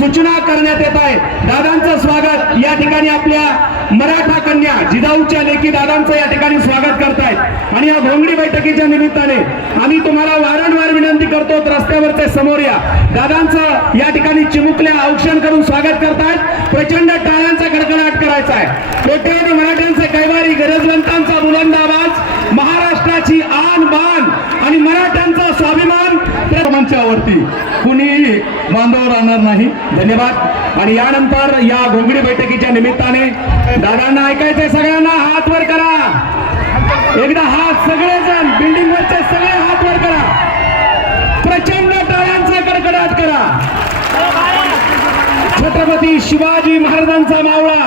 सूचना करण्यात येत आहे। दादांचं स्वागत या ठिकाणी आपल्या मराठा कन्या जिजाऊच्या लेकी दादांचं या ठिकाणी स्वागत करतायत। आणि या घोंगडी बैठकीच्या निमित्ताने आम्ही तुम्हाला वारंवार विनंती करतो, रस्त्यावरचे समोर या। दादांचं या ठिकाणी चिमुकल्या औक्षण करून स्वागत करतायत। प्रचंड टाळ्यांचा कडकडाट करायचा आहे। कोट्यवधी मराठ्यांचे कैवारी, गरजवंतांचा बुलंद आवाज, महाराष्ट्राची आन बान आणि मराठ्यांचा स्वाभिमान मंचावरती कुणीही बांधव राहणार नाही। धन्यवाद। आणि यानंतर या घोंगडी बैठकीच्या निमित्ताने दादांना ऐकायचंय, सगळ्यांना हात वर करा। एकदा हात सगळेजण बिल्डिंग वरचे सगळे हात वर करा। प्रचंड टाळ्यांचा कडकडाट करा। छत्रपती शिवाजी महाराजांचा मावळा,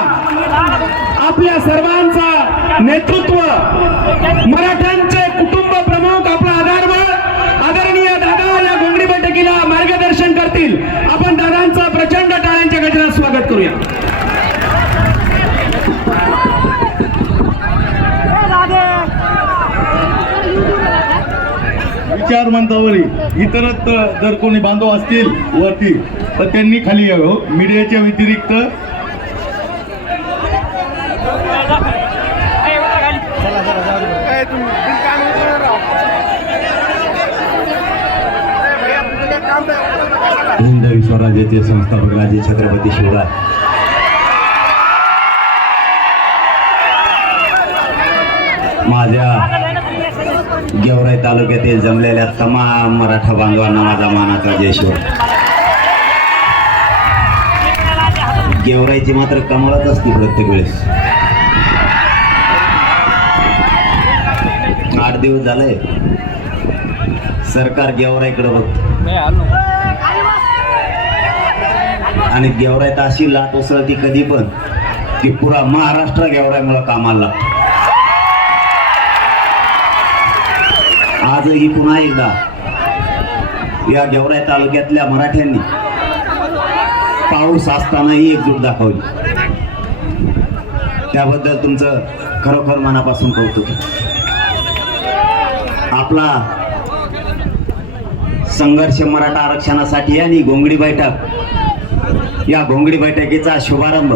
आपल्या सर्वांचा नेतृत्व, मराठ्यांचे कुटुंब प्रमुख, आपला आधारबळ आदरणीय दादा या घोंगडी बैठकीला मार्गदर्शन करतील। आपण दादांचं प्रचंड टाळ्यांच्या गजरात स्वागत करूया। विचार मंचावरील इतरच जर कोणी बांधव असतील वरती तर त्यांनी खाली यावं। मीडियाच्या व्यतिरिक्त हिंदवी स्वराज्याचे संस्थापक राजे छत्रपती शिवराय माझ्या गेवराई तालुक्यातील जमलेल्या तमाम मराठा बांधवांना माझा मानाचा जयश्वर। गेवराईची मात्र कमालच असते प्रत्येक वेळेस। 8 दिवस झाले सरकार गेवराईकडे बघत आणि गेवराईत अशी लाट उसळती कधी पण की पुरा महाराष्ट्र गेवराईमुळे कामाला लागतो। आजही पुन्हा एकदा या गेवराई तालुक्यातल्या मराठ्यांनी पाऊस असतानाही एकजूट दाखवली। त्याबद्दल तुमचं खरोखर मनापासून कौतुक। आपला संघर्ष मराठा आरक्षणासाठी आणि घोंगडी बैठक, या घोंगडी बैठकीचा शुभारंभ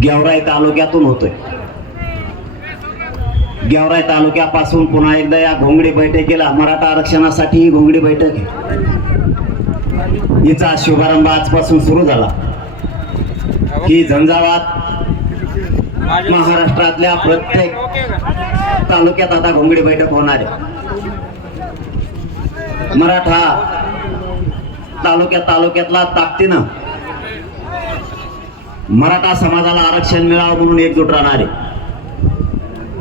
गेवराई तालुक्यातून होतोय। गेवराई तालुक्यापासून पुन्हा एकदा या घोंगडी बैठकीला, मराठा आरक्षणासाठी ही घोंगडी बैठक आहे, हिचा शुभारंभ आजपासून सुरू झाला। ही झंझावात महाराष्ट्रातल्या प्रत्येक तालुक्यात आता घोंगडी बैठक होणार आहे। मराठा तालुक्यातला ताकदीनं मराठा समाजाला आरक्षण मिळावं म्हणून एकजूट राहणार आहे।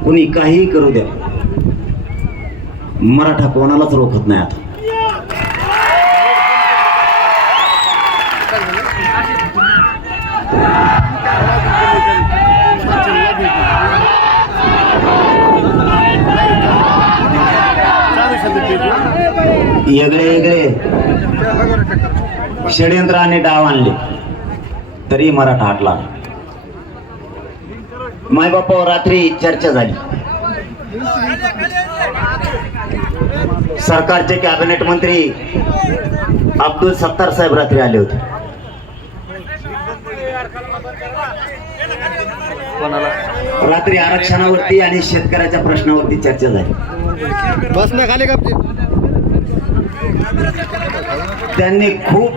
कुणी काही करू द्या, मराठा कोणालाच रोखत नाही। आता वेगळे षडयंत्र आणि डाव आणले तरी मराठा हटला। मायबापावर रात्री चर्चा झाली। सरकारचे कॅबिनेट मंत्री अब्दुल सत्तार साहेब रात्री आले होते। रात्री आरक्षणावरती आणि शेतकऱ्याच्या प्रश्नावरती चर्चा झाली। बसना खाली का त्यांनी खूप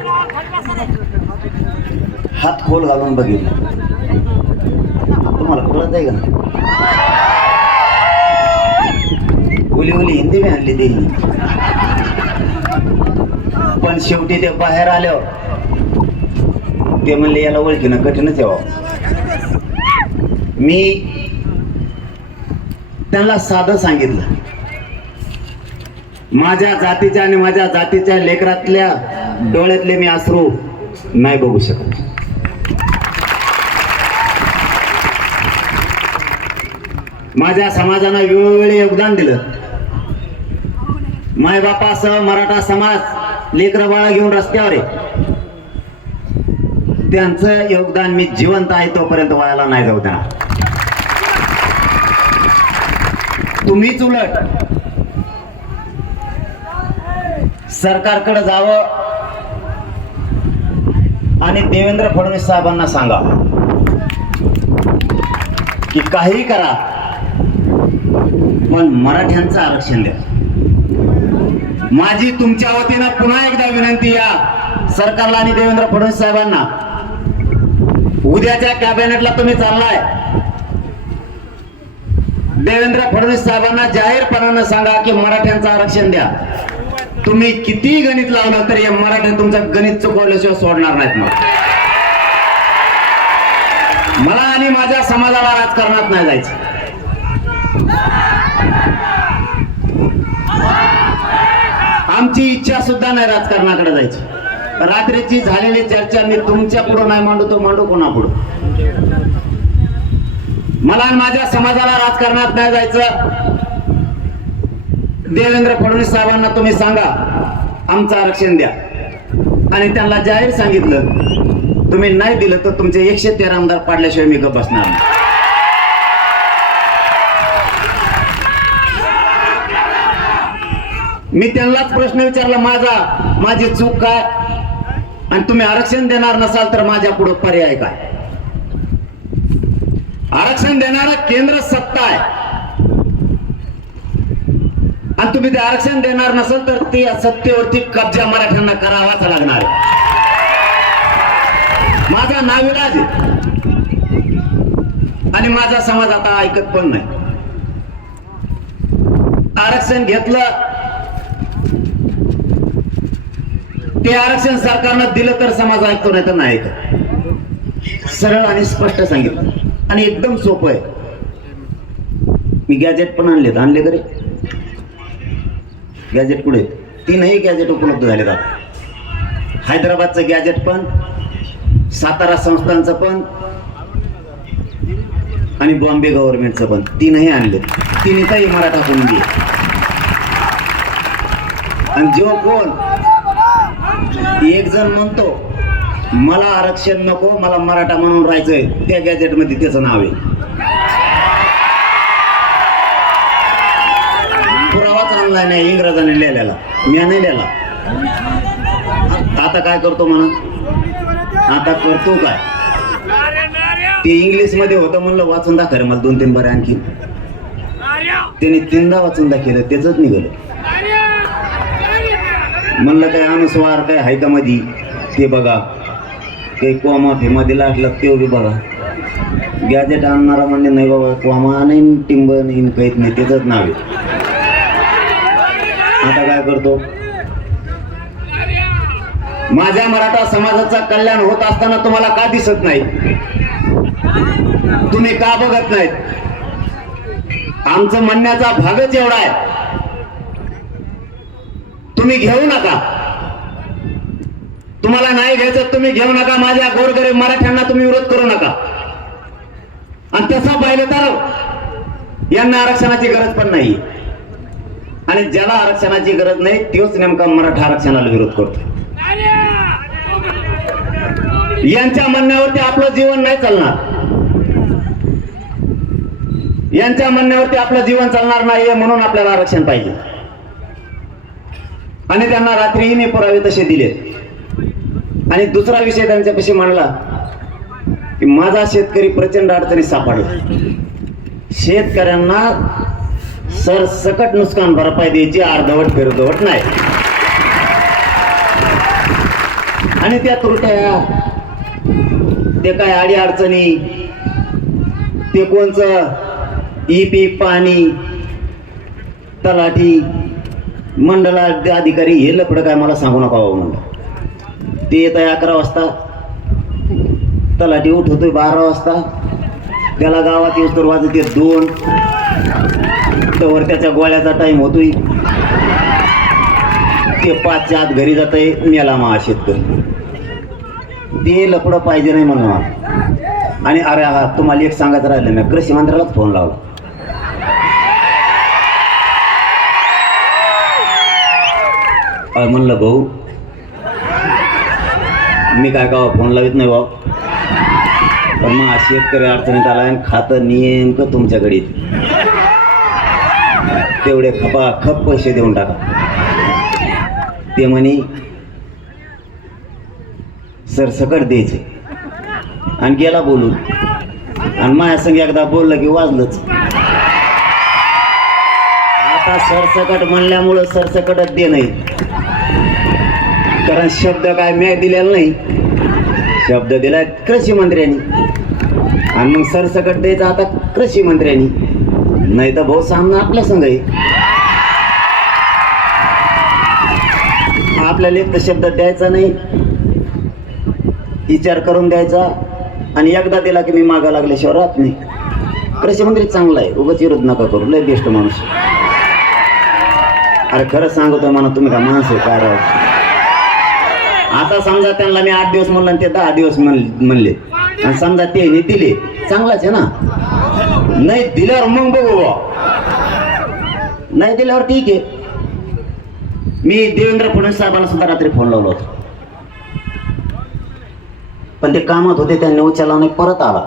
हात खोल घालून बघितलं। तुम्हाला कळत आहे का? उली हिंदी में आणली ते, पण शेवटी ते बाहेर आल्यावर ते म्हणले याला ओळखीनं कठीणच यावं। मी त्यांना साधं सांगितलं, माझ्या जातीच्या आणि माझ्या जातीच्या लेकरातल्या डोळ्यातले मी अश्रू नाही बघू शकत। माझ्या समाजानं वेळोवेळी योगदान दिलं। मायबापासह मराठा समाज लेकरं बाळा घेऊन रस्त्यावर आहे। त्यांचं योगदान मी जिवंत आहे तोपर्यंत वायाला नाही जाऊ देणार। तुम्हीच उलट सरकारकडे जावं, आणि देवेंद्र फडणवीस साहेबांना सांगा की काही करा पण मराठ्यांचं आरक्षण द्या. माझी तुमच्या वतीनं पुन्हा एकदा विनंती या सरकारला आणि देवेंद्र फडणवीस साहेबांना, उद्याच्या कॅबिनेटला तुम्ही चाललाय, देवेंद्र फडणवीस साहेबांना जाहीरपणानं सांगा की मराठ्यांचं आरक्षण द्या. तुम्ही किती गणित लावलं तरी मराठी तुमचं गणित चुकवल्याशिवाय सोडणार नाहीत. मला आणि माझ्या समाजाला राजकारणात नाही जायचं. आमची इच्छा सुद्धा नाही राजकारणाकडे जायची. रात्रीची झालेली चर्चा मी तुमच्या पुढे नाही मांडू, तो मांडू कोणा पुढे. मला आणि माझ्या समाजाला राजकारणात नाही जायचं. देवेंद्र फडणवीस साहेबांना तुम्ही सांगा आमचं आरक्षण द्या, आणि त्यांना जाहीर सांगितलं तुम्ही नाही दिलं तर तुमचे 113 आमदार पाडल्याशिवाय मी गप्प बसणार नाही. मी त्यांनाच प्रश्न विचारला, माझी चूक काय, आणि तुम्ही आरक्षण देणार नसाल तर माझ्या पुढे पर्याय काय. आरक्षण देणारा केंद्र सत्ता आहे, आणि तुम्ही ते आरक्षण देणार नसाल तर ते सत्तेवरती कब्जा मराठ्यांना करावाच लागणार. माझा नाविलाज आहे आणि माझा समाज आता ऐकत पण नाही. आरक्षण घेतलं, ते आरक्षण सरकारनं दिलं तर समाज ऐकतो, नाही तर नाही ऐकत. सरळ आणि स्पष्ट सांगितलं आणि एकदम सोपं आहे. मी गॅजेट पण आणले घरी. गॅजेट कुठे? 3ही गॅजेट उपलब्ध झाले. हैदराबादचं गॅजेट पण, सातारा संस्थांचं पण आणि बॉम्बे गव्हर्नमेंटचं पण, 3ही आणले. 3ही मराठा कोणी. आणि जो कोण एक जण म्हणतो मला आरक्षण नको, मला मराठा म्हणून राहायचंय, त्या गॅजेट मध्ये त्याचं नाव आहे. पुरावाच आणलाय नाही, इंग्रजांनी लिहिलेला, मी नाही लिहिला. आता काय करतो म्हणा, आता करतो काय, ते इंग्लिश मध्ये होतं म्हणलं वाचून दाखव रे मला 2-3 बारे. आणखी त्याने 3दा वाचून दाखवलं, त्याच निघालं. म्हणलं काय अनुस्वार काय हाय का मधी ते बघा, काही कोमा फेमा दिला असला ते बी बघा. गॅजेट आणणारा म्हणजे नाही बाबा, कोमा नाही, टिंब नाही, काहीच नाही, त्याच नाव आहे. आता काय करतो, माझ्या मराठा समाजाचं कल्याण होत असताना तुम्हाला का दिसत नाही, तुम्ही का बघत नाहीत. आमचं म्हणण्याचा भागच एवढा आहे, तुम्ही घेऊ नका. तुम्हाला नाही घ्यायचं तुम्ही घेऊ नका. माझ्या गोरगरीब मराठ्यांना तुम्ही विरोध करू नका. आणि तसं पाहिलं तर यांना आरक्षणाची गरज पण नाही, आणि ज्याला आरक्षणाची गरज नाही तोच नेमका मराठा आरक्षणाला विरोध करतो. यांच्या म्हणण्यावरती आपलं जीवन नाही चालणार. यांच्या म्हणण्यावरती आपलं जीवन चालणार नाहीये, म्हणून आपल्याला आरक्षण पाहिजे. आणि त्यांना रात्रीही मी पुरावे तसे दिले. आणि दुसरा विषय त्यांच्यापाशी मांडला की माझा शेतकरी प्रचंड अडचणीत सापडला. शेतकऱ्यांना सरसकट नुकसान भरपाई द्यायची, अर्धवट फिरधवट नाही. आणि त्या त्रुट्या, ते काय अडी अडचणी, ते कोणचं ई पाणी, तलाठी, मंडला अधिकारी हे लपडं काय मला सांगू नका बाबा. म्हणलं ते येत आहे 11 वाजता, तलाठी उठवतोय 12 वाजता, त्याला गावात येऊस तर वाजत 2, तर त्याच्या गोळ्याचा टाइम होतोय, ते 5च्या आत घरी जात आहे. मेला मा शेतकरी. ते लपडं पाहिजे नाही म्हणून. आणि अरे हा तुम्हाला एक सांगायचं राहिलं, मी कृषी मंत्र्यालाच फोन लावला. म्हणलं भाऊ मी काय का फोन लावित नाही भाऊ, पण मग शेतकरी अडचणीत आला आणि खातं नेमकं तुमच्याकडे, तेवढे खप पैसे देऊन टाका. ते म्हणे सरसकट द्यायचे आणि गेला बोलून आणि माझ्या संग एकदा बोललं की वाजलंच. आता सरसकट म्हणल्यामुळं सरसकटच दे नाही, कारण शब्द काय मी दिलेला नाही, शब्द दिलाय कृषी मंत्र्यांनी आणि मग सरसकट द्यायचा आता कृषी मंत्र्यांनी, नाही तर भाऊ सामना आपल्या संघ आहे. आपल्याला एक तर शब्द द्यायचा नाही, विचार करून द्यायचा आणि एकदा दिला की मी मागा लागल्याशिवाय राहत नाही. कृषी मंत्री चांगला आहे, उगाच विरोध नका करू, लय बेस्ट माणूस. अरे खरंच सांगतोय म्हणा, तुम्ही का माणूस आहे काय राव. आता समजा त्यांना मी 8 दिवस म्हणलं आणि ते 10 दिवस म्हणले आणि समजा ते दिले, चांगलाच आहे ना. नाही दिल्यावर मग बघू बा, नाही दिल्यावर ठीक आहे. मी देवेंद्र फडणवीस साहेबांना सुद्धा रात्री फोन लावला होता, पण ते कामात होते, त्यांनी उचलला नाही, परत आला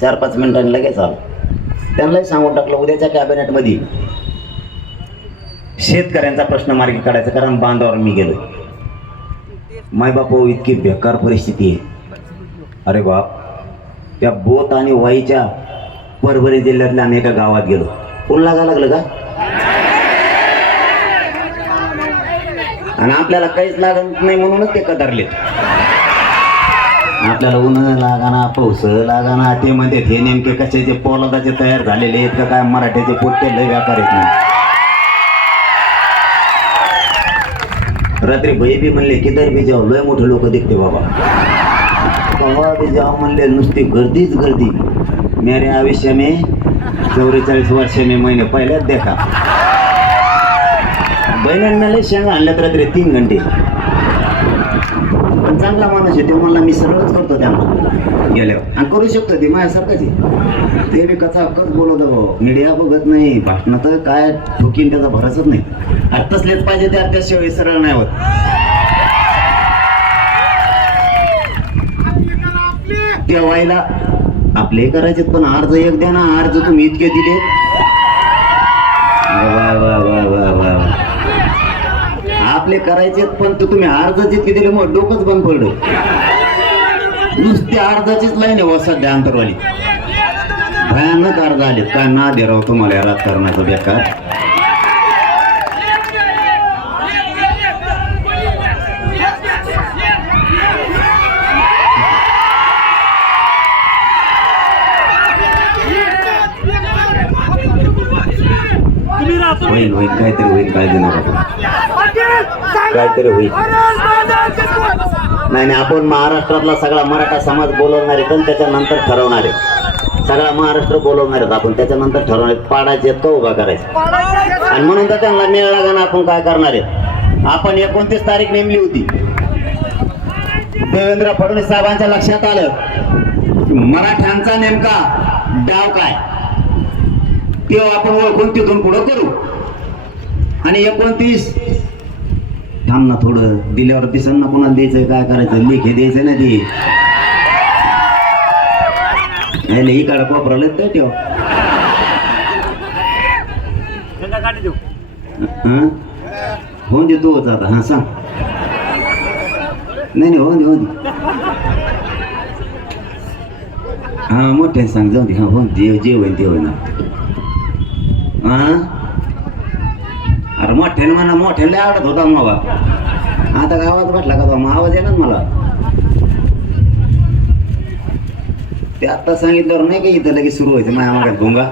4-5 मिनिटांनी लगेच आला. त्यांनाही सांगून टाकलं उद्याच्या कॅबिनेटमध्ये शेतकऱ्यांचा प्रश्न मार्गी काढायचा, कारण बांधावर मी गेलो. मायबापू इतकी बेकार परिस्थिती आहे. अरे बाप, त्या बोत आणि वाईच्या परभणी जिल्ह्यातल्या आम्ही एका गावात गेलो. ऊन लागायला लागलं का? आणि आपल्याला काहीच लागत नाही म्हणूनच ते कदरले. आपल्याला ऊन लागाना, पाऊस लागाना, ते म्हणतात हे नेमके कशाचे पोलादाचे तयार झालेले आहेत का काय, मराठ्याचे पोट्टे लय व्यापार आहेत ना. रात्री भई बी म्हणले किधर बी जाऊ, लय मोठे लोक दिखते बाबा. बाबा बी जाऊ म्हणले, नुसती गर्दीच गर्दी. मेरे आयुष्य में 44 वर्ष में मैंने पहिल्याच देखा. बहिणांना शेंगा आणल्यात रात्री 3 घंटे. पण चांगला माणूस आहे, ते म्हणला मी सरळच करतो त्यांना गेल्यावर, आणि करू शकतो ते माझ्यासारखंच आहे. ते बी कसा कच बोलवतो, मीडिया बघत नाही, भाषण तर काय ठोकीन त्याचा भरोसाच नाही. आणि तसलेच पाहिजे त्याशिवाय सरळ नाही होत. त्या वाईला आपले करायचे, पण अर्ज एक द्या ना, अर्ज तुम्ही इतके दिले. वा वा वा वा वा, आपले करायचे पण तुम्ही अर्ज जितके दिले, मग डोकंच बंद पडलं. नुसते अर्जाचीच लाईन आहे सध्या अंतरवाली, भयानक अर्ज आलेत. काय ना दे राव तुम्हाला या राजकारणाचं बेकार. होईल होईल, काहीतरी होईल, काळजी नका, काहीतरी होईल. नाही आपण महाराष्ट्रातला सगळा मराठा समाज बोलवणार आहे, पण त्याच्यानंतर ठरवणार आहे. सगळा महाराष्ट्र बोलवणार आहेत आपण, त्याच्यानंतर ठरवणार आहेत पाडायचे का उभा करायचं. आणि म्हणून तर त्यांना मेळ लागाना आपण काय करणार आहे. आपण 29 तारीख नेमली होती. देवेंद्र फडणवीस साहेबांच्या लक्षात आलं की मराठ्यांचा नेमका डाव काय, तेव्हा आपण ओळखून तिथून पुढं करू. आणि 29 थांब ना, थोडं दिल्यावर दिसन ना, कोणाला द्यायचंय काय करायचं, लेखे द्यायचं ना ते. नाही इकडं कोपराला तर ठेव. होऊन दे तू होता आता. हा सांग. नाही होऊन दे, होऊन दे. हा मोठ्या सांग, जाऊ दे. हा होऊन दे, जे होईन ते होईन. हा अरे मोठ्याने म्हणा, मोठ्याला आवडत होता मग. आता गावात म्हटला का तो मग आवाज येणार मला. ते आत्ता सांगितल्यावर नाही का इथं लगेच सुरू व्हायचं माझ्या मागात भोंगा.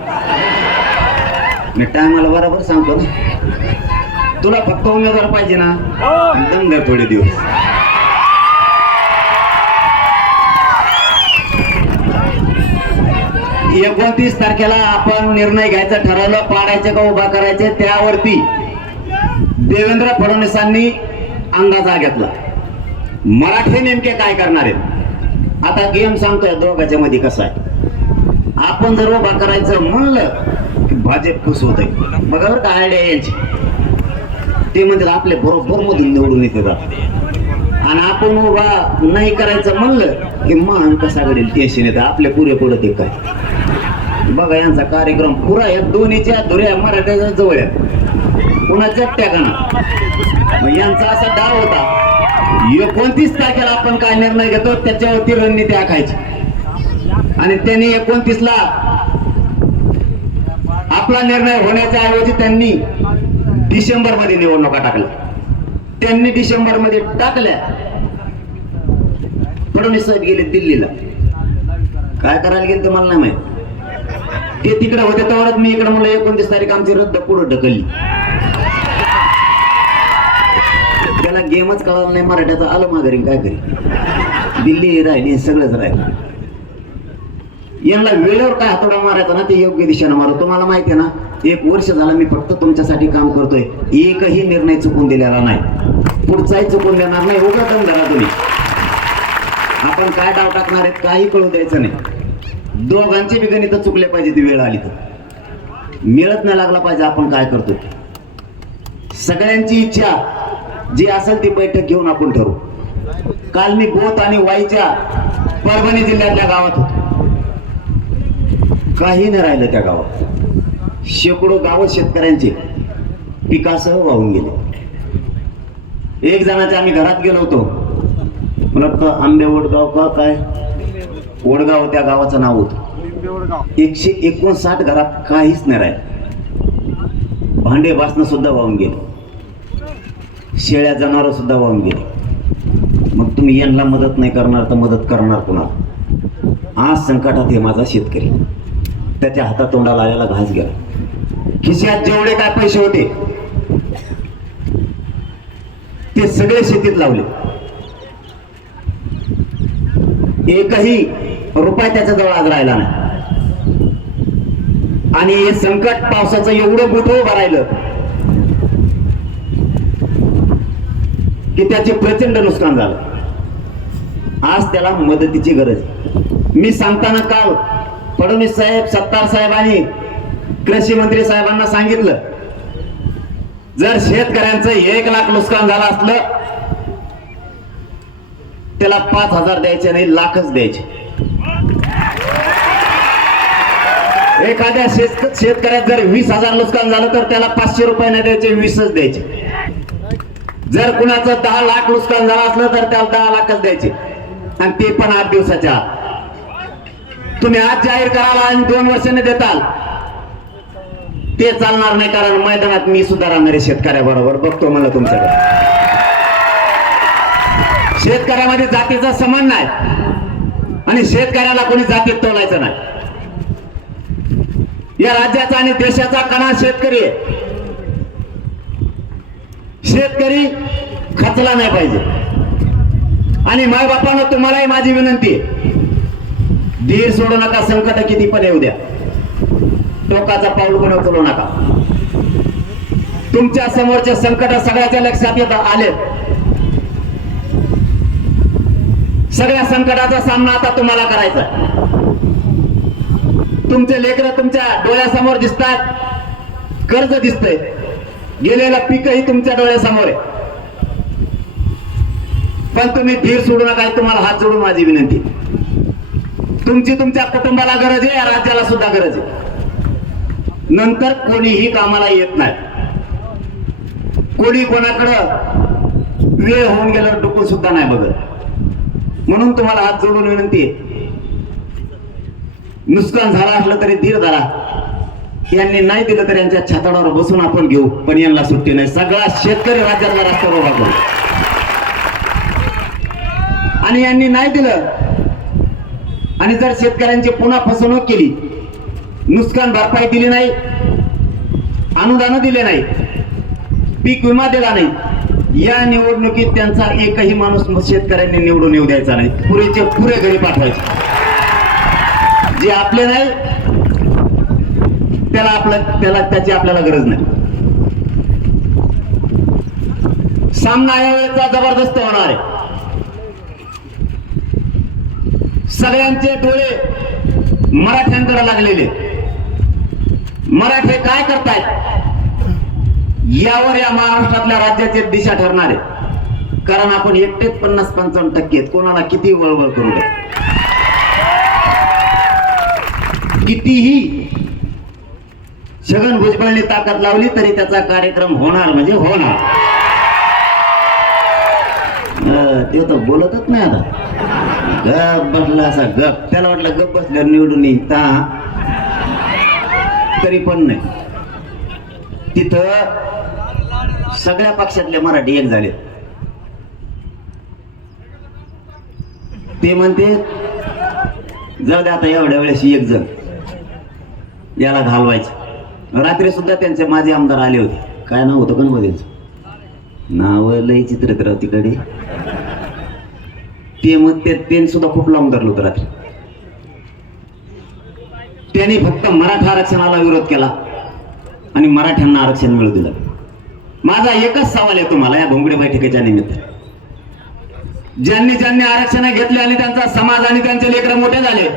मी टायमाला बरोबर सांगतो ना. तुला फक्त उमेदवार पाहिजे ना, दम द्या थोडे दिवस. एक 29 तारखेला आपण निर्णय घ्यायचा ठरवलं, पाडायचे का उभा करायचे. त्यावरती देवेंद्र फडणवीसांनी अंदाजा घेतला, मराठे नेमके काय करणार आहेत. आता गेम सांगतोय दोघांच्या मध्ये कसा आहे. आपण जर उभा करायचं म्हणलं की भाजप खुश होत आहे. बघा बरं का आयडिया यांची. ते म्हणतात आपले बरोबर मधून निवडून येते. आणि आपण उभा नाही करायचं म्हणलं की मान कसा घडेल टेन्शन येतं, आपल्या पुरे पुढे ते काय. बघा यांचा कार्यक्रम पुरा या दोन्हीच्या धुऱ्या मराठ्याच्या जवळ आहेत, कुणाच्या टॅकाना. यांचा असा डाव होता 29 तारखेला आपण काय निर्णय घेतो त्याच्यावरती रणनीती आखायची. आणि त्यांनी 29 ला आपला निर्णय होण्याच्या ऐवजी त्यांनी डिसेंबर मध्ये निवडणुका टाकल्या. त्यांनी डिसेंबर मध्ये टाकल्या. फडणवीस साहेब गेले दिल्लीला. काय करायला गेले तुम्हाला नाही माहित. ते तिकडे होते तेवढंच मी इकडे म्हणलं 29 तारीख आमची रद्द पुढे ढकलली. त्याला गेमच कळाला नाही मराठ्याचा, आलं माघारी काय करी. दिल्ली राहिली सगळंच राहिलं. यांना वेळेवर काय हातोडा मारायचा ना ते योग्य दिशेनं मारू. तुम्हाला माहिती आहे ना 1 वर्ष झालं मी फक्त तुमच्यासाठी काम करतोय. एकही निर्णय चुकून दिलेला नाही, पुढचाही चुकून देणार नाही. उगाच दम धरा तुम्ही. आपण काय डाव टाकणार आहेत काही कळू द्यायचं नाही. दोघांचे बी गणित चुकले पाहिजे. ती वेळ आली तर मिळत नाही लागला पाहिजे. आपण काय करतो सगळ्यांची इच्छा जी असेल ती बैठक घेऊन आपण ठरवू. काल मी बोथ आणि वाईच्या परभणी जिल्ह्यातल्या गावात होतो. काही नाही राहिलं त्या गावात. शेकडो गाव शेतकऱ्यांचे पिकासह वाहून गेले. एक जणाच्या आम्ही घरात गेलो होतो. मला वाटतं आंबे वडगाव का काय वडगाव त्या गावाचं नाव होतं. 159 घरात काहीच नाही राहिलं. भांडे बासनं सुद्धा वाहून गेले. शेळ्या जनावर सुद्धा वाहून गेले. मग तुम्ही यांना मदत नाही करणार तर मदत करणार कोणाला. आज संकटात हे माझा शेतकरी. त्याच्या हातातोंडाला आलेला घास गेला. खिशात जेवढे काय पैसे होते ते सगळे शेतीत लावले. एकही रुपया त्याच्याजवळ आज राहिला नाही. आणि हे संकट पावसाचं एवढं मोठं उभं राहिलं की त्याचे प्रचंड नुकसान झालं. आज त्याला मदतीची गरज. मी सांगताना काल फडणवीस साहेब, सत्तार साहेब आणि कृषी मंत्री साहेबांना सांगितलं जर शेतकऱ्यांचं 1 लाख नुकसान झालं असलं त्याला 5,000 द्यायचे नाही, लाखच द्यायचे. एखाद्या शेतकऱ्यात जर 20,000 नुकसान झालं तर त्याला 500 रुपये नाही द्यायचे, 20च द्यायचे. जर कुणाचं 10 लाख नुकसान झालं असलं तर त्याला 10 लाखच द्यायचे. आणि ते पण 8 दिवसाच्या आत. तुम्ही आज जाहीर कराल आणि 2 वर्षांनी देताल ते चालणार नाही. कारण मैदानात मी सुद्धा राहणार आहे शेतकऱ्याबरोबर. बघतो मला तुमच्याकडे. शेतकऱ्यामध्ये जातीचा समान नाही आणि शेतकऱ्याला कोणी जातीत तोलायचं नाही. या राज्याचा आणि देशाचा कणा शेतकरी आहे. शेतकरी खचला नाही पाहिजे. आणि मायबापांना तुम्हालाही माझी विनंती आहे धीर सोडू नका. संकट किती पण येऊ द्या. टोकाचा पाऊल कोण उचलू नका. तुमच्या समोरचे संकट सगळ्याच्या लक्षात येत आले. सगळ्या संकटाचा सामना आता तुम्हाला करायचा. तुमचे लेकरं तुमच्या डोळ्यासमोर दिसतात. कर्ज दिसतंय. गेलेलं पीकही तुमच्या डोळ्यासमोर आहे. पण तुम्ही धीर सोडू नका. तुम्हाला हात जोडून माझी विनंती. तुमची तुमच्या कुटुंबाला गरज आहे, या राज्याला सुद्धा गरज आहे. नंतर कोणीही कामाला येत नाही. कोणी कोणाकडं वेळ होऊन गेल्यावर डुकून सुद्धा नाही बघत. म्हणून तुम्हाला हात जोडून विनंती आहे नुकसान झालं असलं तरी धीर धरा. यांनी नाही दिलं तर यांच्या छाताडावर बसून आपण घेऊ. पण यांना सुट्टी नाही. सगळा शेतकरी राज्यातला रस्त्यावर उभा करू. आणि यांनी नाही दिलं आणि जर शेतकऱ्यांची पुन्हा फसवणूक केली, नुकसान भरपाई दिली नाही, अनुदान दिले नाही, पीक विमा दिला नाही, या निवडणुकीत त्यांचा एकही माणूस शेतकऱ्यांनी निवडून येऊ द्यायचा नाही. पुरेचे पुरे घरी पाठवायचे. जे आपले नाही त्याची आपल्याला गरज नाही. सामना यावेळेचा जबरदस्त होणार आहे. सगळ्यांचे डोळे मराठ्यांकडे लागलेले. मराठे काय करतायत यावर या महाराष्ट्रातल्या राज्याची दिशा ठरणार आहे. कारण आपण एकटेच 50-55% कोणाला किती वळवळ करू द्या, कितीही छगन भुजबळने ताकद लावली तरी त्याचा कार्यक्रम होणार म्हणजे होणार. ते तर बोलतच नाही आता. गप बसला असा गप, त्याला वाटलं गप बसल्यावर निवडून येईल तरी पण नाही. तिथं सगळ्या पक्षातले मराठी एक झाले. ते म्हणते जाऊ दे आता एवढ्या वेळेस एक जण याला घालवायचं. रात्री सुद्धा त्यांचे माझे आमदार आले होते. काय नाव होतं का मध्ये, नाव लय चित्रित राव तिकडे. ते मग त्यांनी सुद्धा खूप लांब धरलं होतं रात्री. त्यांनी फक्त मराठा आरक्षणाला विरोध केला आणि मराठ्यांना आरक्षण मिळू दिलं. माझा एकच सवाल आहे तुम्हाला या भोंगडे बैठकीच्या निमित्त, ज्यांनी ज्यांनी आरक्षण घेतले आणि त्यांचा समाज आणि त्यांचे लेकरं मोठे झाले,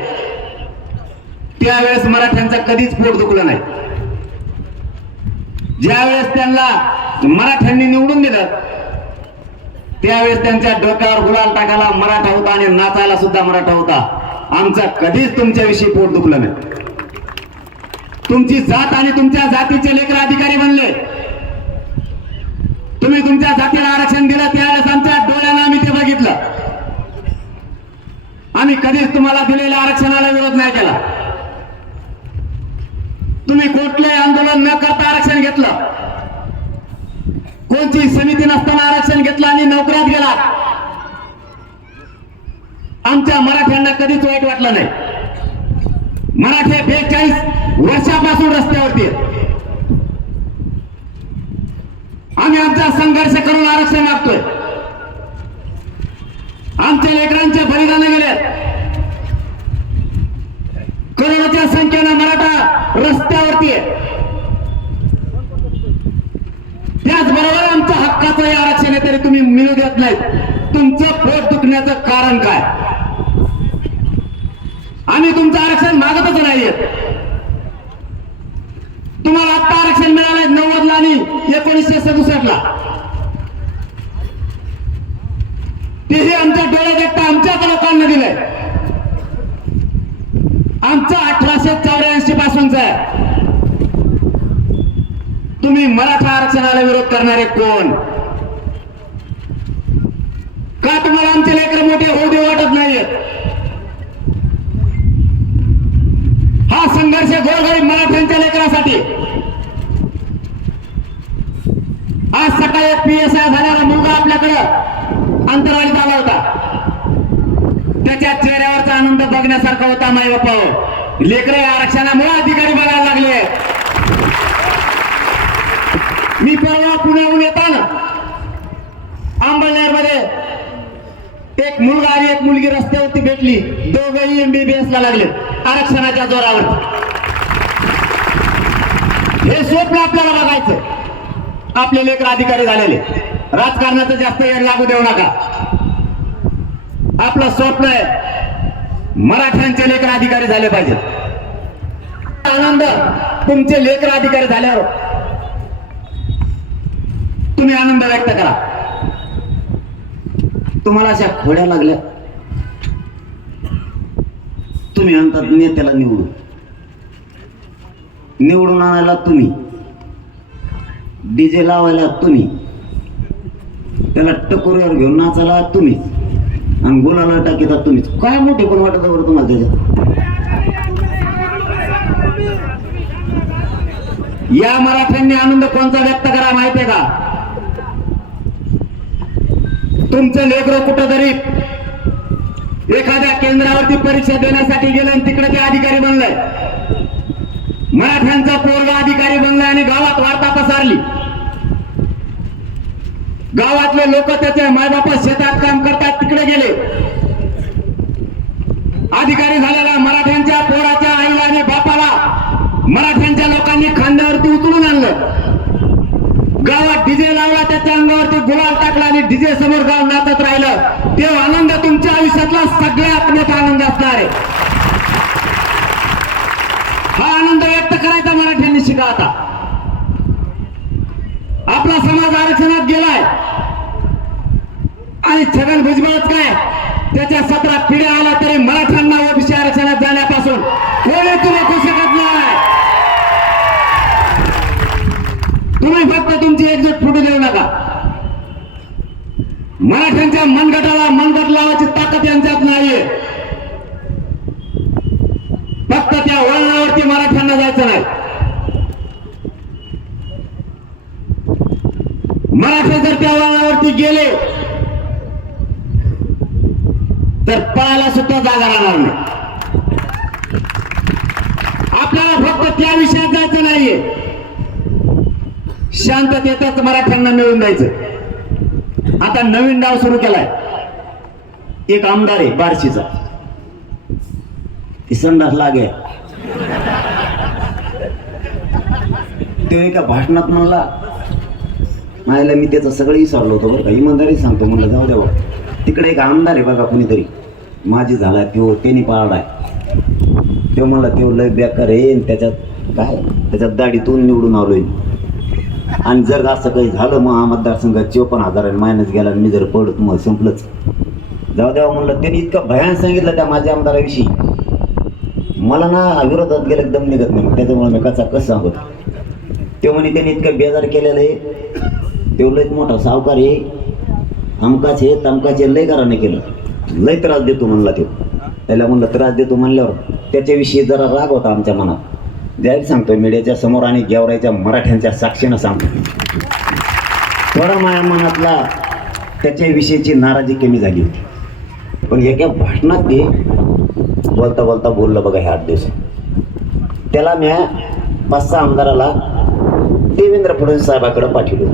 त्यावेळेस मराठ्यांचं कधीच पोट दुखलं नाही. ज्यावेळेस त्यांना मराठ्यांनी निवडून दिलं त्यावेळेस त्यांच्या डोक्यावर गुलाल टाकायला मराठा होता आणि नाचायला सुद्धा मराठा होता. आमचं कधीच तुमच्याविषयी पोट दुखलं नाही. तुमची जात आणि तुमच्या जातीचे लेकर अधिकारी बनले. तुम्ही तुमच्या जातीला आरक्षण दिलं त्यावेळेस आमच्या डोळ्यानं आम्ही ते बघितलं. आम्ही कधीच तुम्हाला दिलेल्या आरक्षणाला विरोध नाही केला. तुम्ही कुठलंही आंदोलन न करता आरक्षण घेतलं, कोणती समिती नसताना आरक्षण घेतलं आणि नोकऱ्यात गेला. आमच्या मराठ्यांना कधीच वाईट वाटलं नाही. मराठे 42 वर्षापासून रस्त्यावरती आहेत. आम्ही आमचा संघर्ष करून आरक्षण मागतोय. आमच्या लेकरांचे बलिदान गेले. करोडोच्या संख्येनं मराठा रस्त्यावरती आहे. त्याचबरोबर आमच्या हक्काचं हे आरक्षण आहे तरी तुम्ही मिळू देत नाहीत. तुमचं पोट दुखण्याचं कारण काय? आम्ही तुमचं आरक्षण मागतच नाहीये. तुम्हाला आता आरक्षण मिळालंय 90 ला आणि 1967 ला. तेही आमच्या डोळे देखता आमच्याच लोकांना दिलंय. आमचं 1884 पासूनच आहे. तुम्ही मराठा आरक्षणाला विरोध करणारे कोण? का तुम्हाला आमचे लेकर मोठे होऊ दे वाटत नाहीयेत? हा संघर्ष गोरगरीब मराठ्यांच्या लेकरासाठी. आज सकाळी PSI झालेला मुलगा आपल्याकडे अंतराळीत आला होता. त्याच्या चेहऱ्यावरचा आनंद बघण्यासारखा होता. माई बापावर लेकरे आरक्षणामुळे अधिकारी बघायला लागले. मी परवा पुण्याहून येताना अंबळनेर मध्ये एक मुलगा आणि एक मुलगी रस्त्यावरती भेटली. दोघंही MBBS ला लागले आरक्षणाच्या जोरावर. हे स्वप्न आपल्याला बघायचं. आपले लेकर अधिकारी झालेले. राजकारणाचं जास्त वेळ लागू देऊ नका. आपलं स्वप्न आहे मराठ्यांचे लेकर अधिकारी झाले पाहिजे. आनंद तुमचे लेकर अधिकारी झाल्यावर तुम्ही आनंद व्यक्त करा. तुम्हाला अशा खोड्या लागल्या, तुम्ही आणतात नेत्याला निवडून आणायला तुम्ही, डीजे लावायला तुम्ही, त्याला टकोरीवर घेऊन नाचायला तुम्हीच आणि गुलाला टाकीतात तुम्हीच. काय मोठे पण वाटत बरं तुम्हाला त्याच्यात? या मराठ्यांनी आनंद कोणता व्यक्त करा माहितीये का? तुमचं लेकरं कुठंतरी एखाद्या केंद्रावरती परीक्षा देण्यासाठी गेलं आणि तिकडे ते अधिकारी बनलंय. मराठ्यांचा पोरगा अधिकारी बनलाय आणि गावात वार्ता पसरली. गावातले लोक त्याचे मायबाप शेतात काम करतात तिकडे गेले. अधिकारी झालेला मराठ्यांच्या पोराच्या आईला आणि बापाला मराठ्यांच्या लोकांनी खांद्यावरती उचलून आणलं. गावात डीजे लावला, त्याच्या अंगावरती गुलाल टाकला आणि डीजे समोर गाव नाचत राहिलं. ते आनंद तुमच्या आयुष्यातला सगळ्यात मोठा आनंद असणार आहे. हा आनंद व्यक्त करायचा मराठ्यांनी शिका. आता आपला समाज आरक्षणात गेलाय आणि छगन भुजबळच काय त्याच्या 17 पिढ्या आला तरी मराठ्यांना ओबीसी आरक्षणात जाण्यापासून कोणी रोखू शकत नाही. तुम्ही फक्त तुमची एकजूट फुटू देऊ नका. मराठ्यांच्या मनगटाला मनगट लावायची ताकद यांच्यात नाहीये. फक्त त्या वळणावरती मराठ्यांना जायचं नाही. मराठे जर त्या वळणावरती गेले तर पळायला सुद्धा जागा राहणार नाही. आपल्याला फक्त त्या विषयात जायचं नाहीये, शांततेतच मराठ्यांना मिळून द्यायचं. आता नवीन डाव सुरू केलाय. एक आमदार आहे बार्शीचा, ती संडास लागे. ते एका भाषणात म्हणला, मायला मी त्याचं सगळं विसरलो होतो बरं का, इमानदारी सांगतो. म्हणलं जाऊ द्या बघा, तिकडे एक आमदार आहे बघा कुणीतरी माझी झालाय, तो त्यांनी पाळलाय. तो म्हणला तो लय बेकार आहे, त्याच्यात दाढीतून निवडून आलोय. आणि जर असं काही झालं मग मतदारसंघात 54,000 मायनस गेला आणि मी जर पडत मग संपलंच. जाऊ द्यावं म्हणलं. त्यांनी इतकं भयान सांगितलं त्या माझ्या आमदाराविषयी, मला ना विरोधात गेलं एकदम निघत नाही. मग त्याच्यामुळे मी कसं सांगत. ते म्हणे त्यांनी इतकं बेजार केलेलं आहे, तो लयच मोठा सावकार आहे, अमकाच आहे तमकाचे, लय कराने केलं, लय त्रास देतो म्हणला. तो त्याला म्हणलं त्रास देतो म्हणल्यावर त्याच्याविषयी जरा राग होता आमच्या मनात. जाहीर सांगतो मीडियाच्या समोर आणि गेवराईच्या मराठ्यांच्या साक्षीनं सांगतो, थोडा माझ्या मनातला त्याच्याविषयीची नाराजी कमी झाली होती. पण एका भाषणात ते बोलता बोलता बोललं बघा. हे 8 दिवस त्याला मी 5-6 आमदाराला देवेंद्र फडणवीस साहेबाकडे पाठवलं.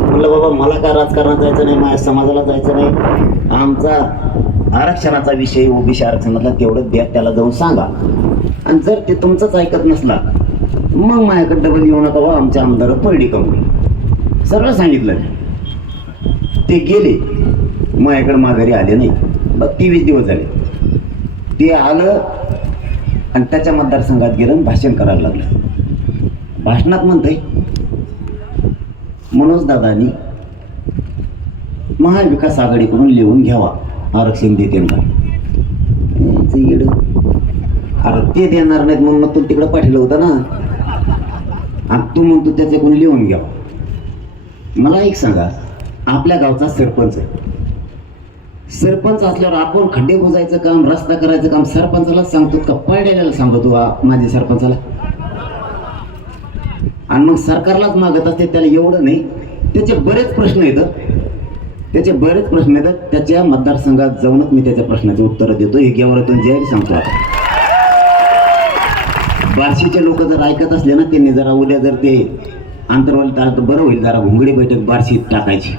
म्हणलं बाबा मला काय राजकारणात जायचं नाही, माझ्या समाजाला जायचं नाही, आमचा आरक्षणाचा विषय ओबीसी आरक्षणातला तेवढं द्या, त्याला जाऊन सांगा. आणि जर ते तुमचंच ऐकत नसला मग माझ्याकडे डबल येऊ नका, वा आमच्या आमदार परडी कमी सगळं सांगितलं. ते गेले, माझ्याकडे माघारी आले नाही. मग 23 दिवस झाले. ते आलं आणि त्याच्या मतदारसंघात गेलं आणि भाषण करायला लागलं. भाषणात म्हणतंय मनोज दादांनी महाविकास आघाडीकडून लिहून घ्यावा आरक्षण देते का. अरे ते देणार नाहीत म्हणून मग तू तिकडं पाठवलं होतं ना, आणि तू म्हणतो त्याच्याकडून लिहून घ्यावा. मला एक सांगा, आपल्या गावचा सरपंच आहे. सरपंच असल्यावर आपण खड्डे बुजायचं काम, रस्ता करायचं काम सरपंचाला सांगतो का पळलेल्याला सांगतो माझ्या सरपंचाला? आणि मग सरकारलाच मागत असते. त्याला एवढं नाही, त्याचे बरेच प्रश्न येतात. त्याच्या मतदारसंघात जाऊनच मी त्याच्या प्रश्नाची उत्तरं देतो. हे गेवरातून जाहीर सांगतो. बार्शीचे लोक जर ऐकत असले ना, त्यांनी जरा उद्या जर ते आंतरवाली तर बरं होईल, जरा घोंगडी बैठक बार्शीत टाकायची,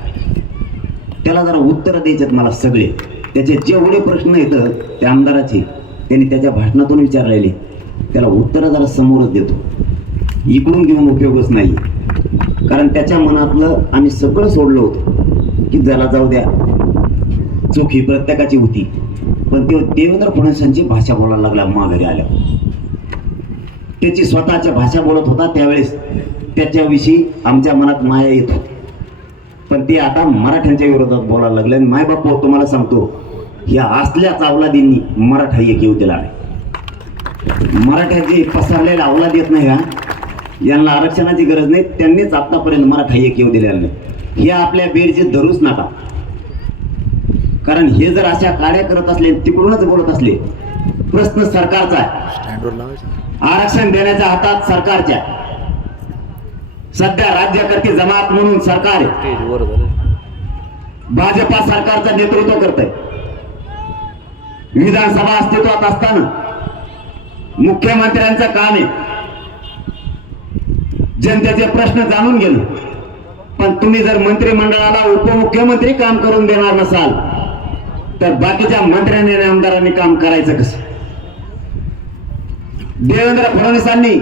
त्याला जरा उत्तरं द्यायच्यात मला सगळे. त्याचे जेवढे प्रश्न येतं त्या आमदाराचे त्यांनी त्याच्या भाषणातून विचारलेले, त्याला उत्तरं जरा समोरच देतो. इकडून घेऊन उपयोगच नाही. कारण त्याच्या मनातलं आम्ही सगळं सोडलं होतं की जरा जाऊ द्या, चूक ही प्रत्येकाची होती. पण ते देवेंद्र फडणवीसांची भाषा बोलायला लागला माघारी आल्या. त्याची स्वतःच्या भाषा बोलत होता त्यावेळेस त्याच्याविषयी आमच्या मनात माया येत होती. पण ते आता मराठ्यांच्या विरोधात बोलायला लागले. आणि मायबाप तुम्हाला सांगतो, ह्या असल्याच अवलादींनी मराठा एक येऊ दिला नाही. मराठ्याचे पसरलेला अवलाद येत नाही, यांना आरक्षणाची गरज नाही, त्यांनीच आतापर्यंत मराठा एक येऊ दिलेला नाही. हे आपल्या बेरचे धरूच नका. कारण हे जर अशा काड्या करत असले, तिकडूनच बोलत असले, प्रश्न सरकारचा आहे. आरक्षण देण्याच्या हातात सरकारच्या. सध्या राज्यकर्ते जमात म्हणून सरकार आहे, भाजपा सरकारचं नेतृत्व करत आहे. विधानसभा अस्तित्वात असताना मुख्यमंत्र्यांचं काम आहे जनतेचे प्रश्न जाणून घेणं. पण तुम्ही जर मंत्रिमंडळाला उपमुख्यमंत्री काम करून देणार नसाल तर बाकीच्या मंत्र्यांनी आणि आमदारांनी काम करायचं कसं? देवेंद्र फडणवीसांनी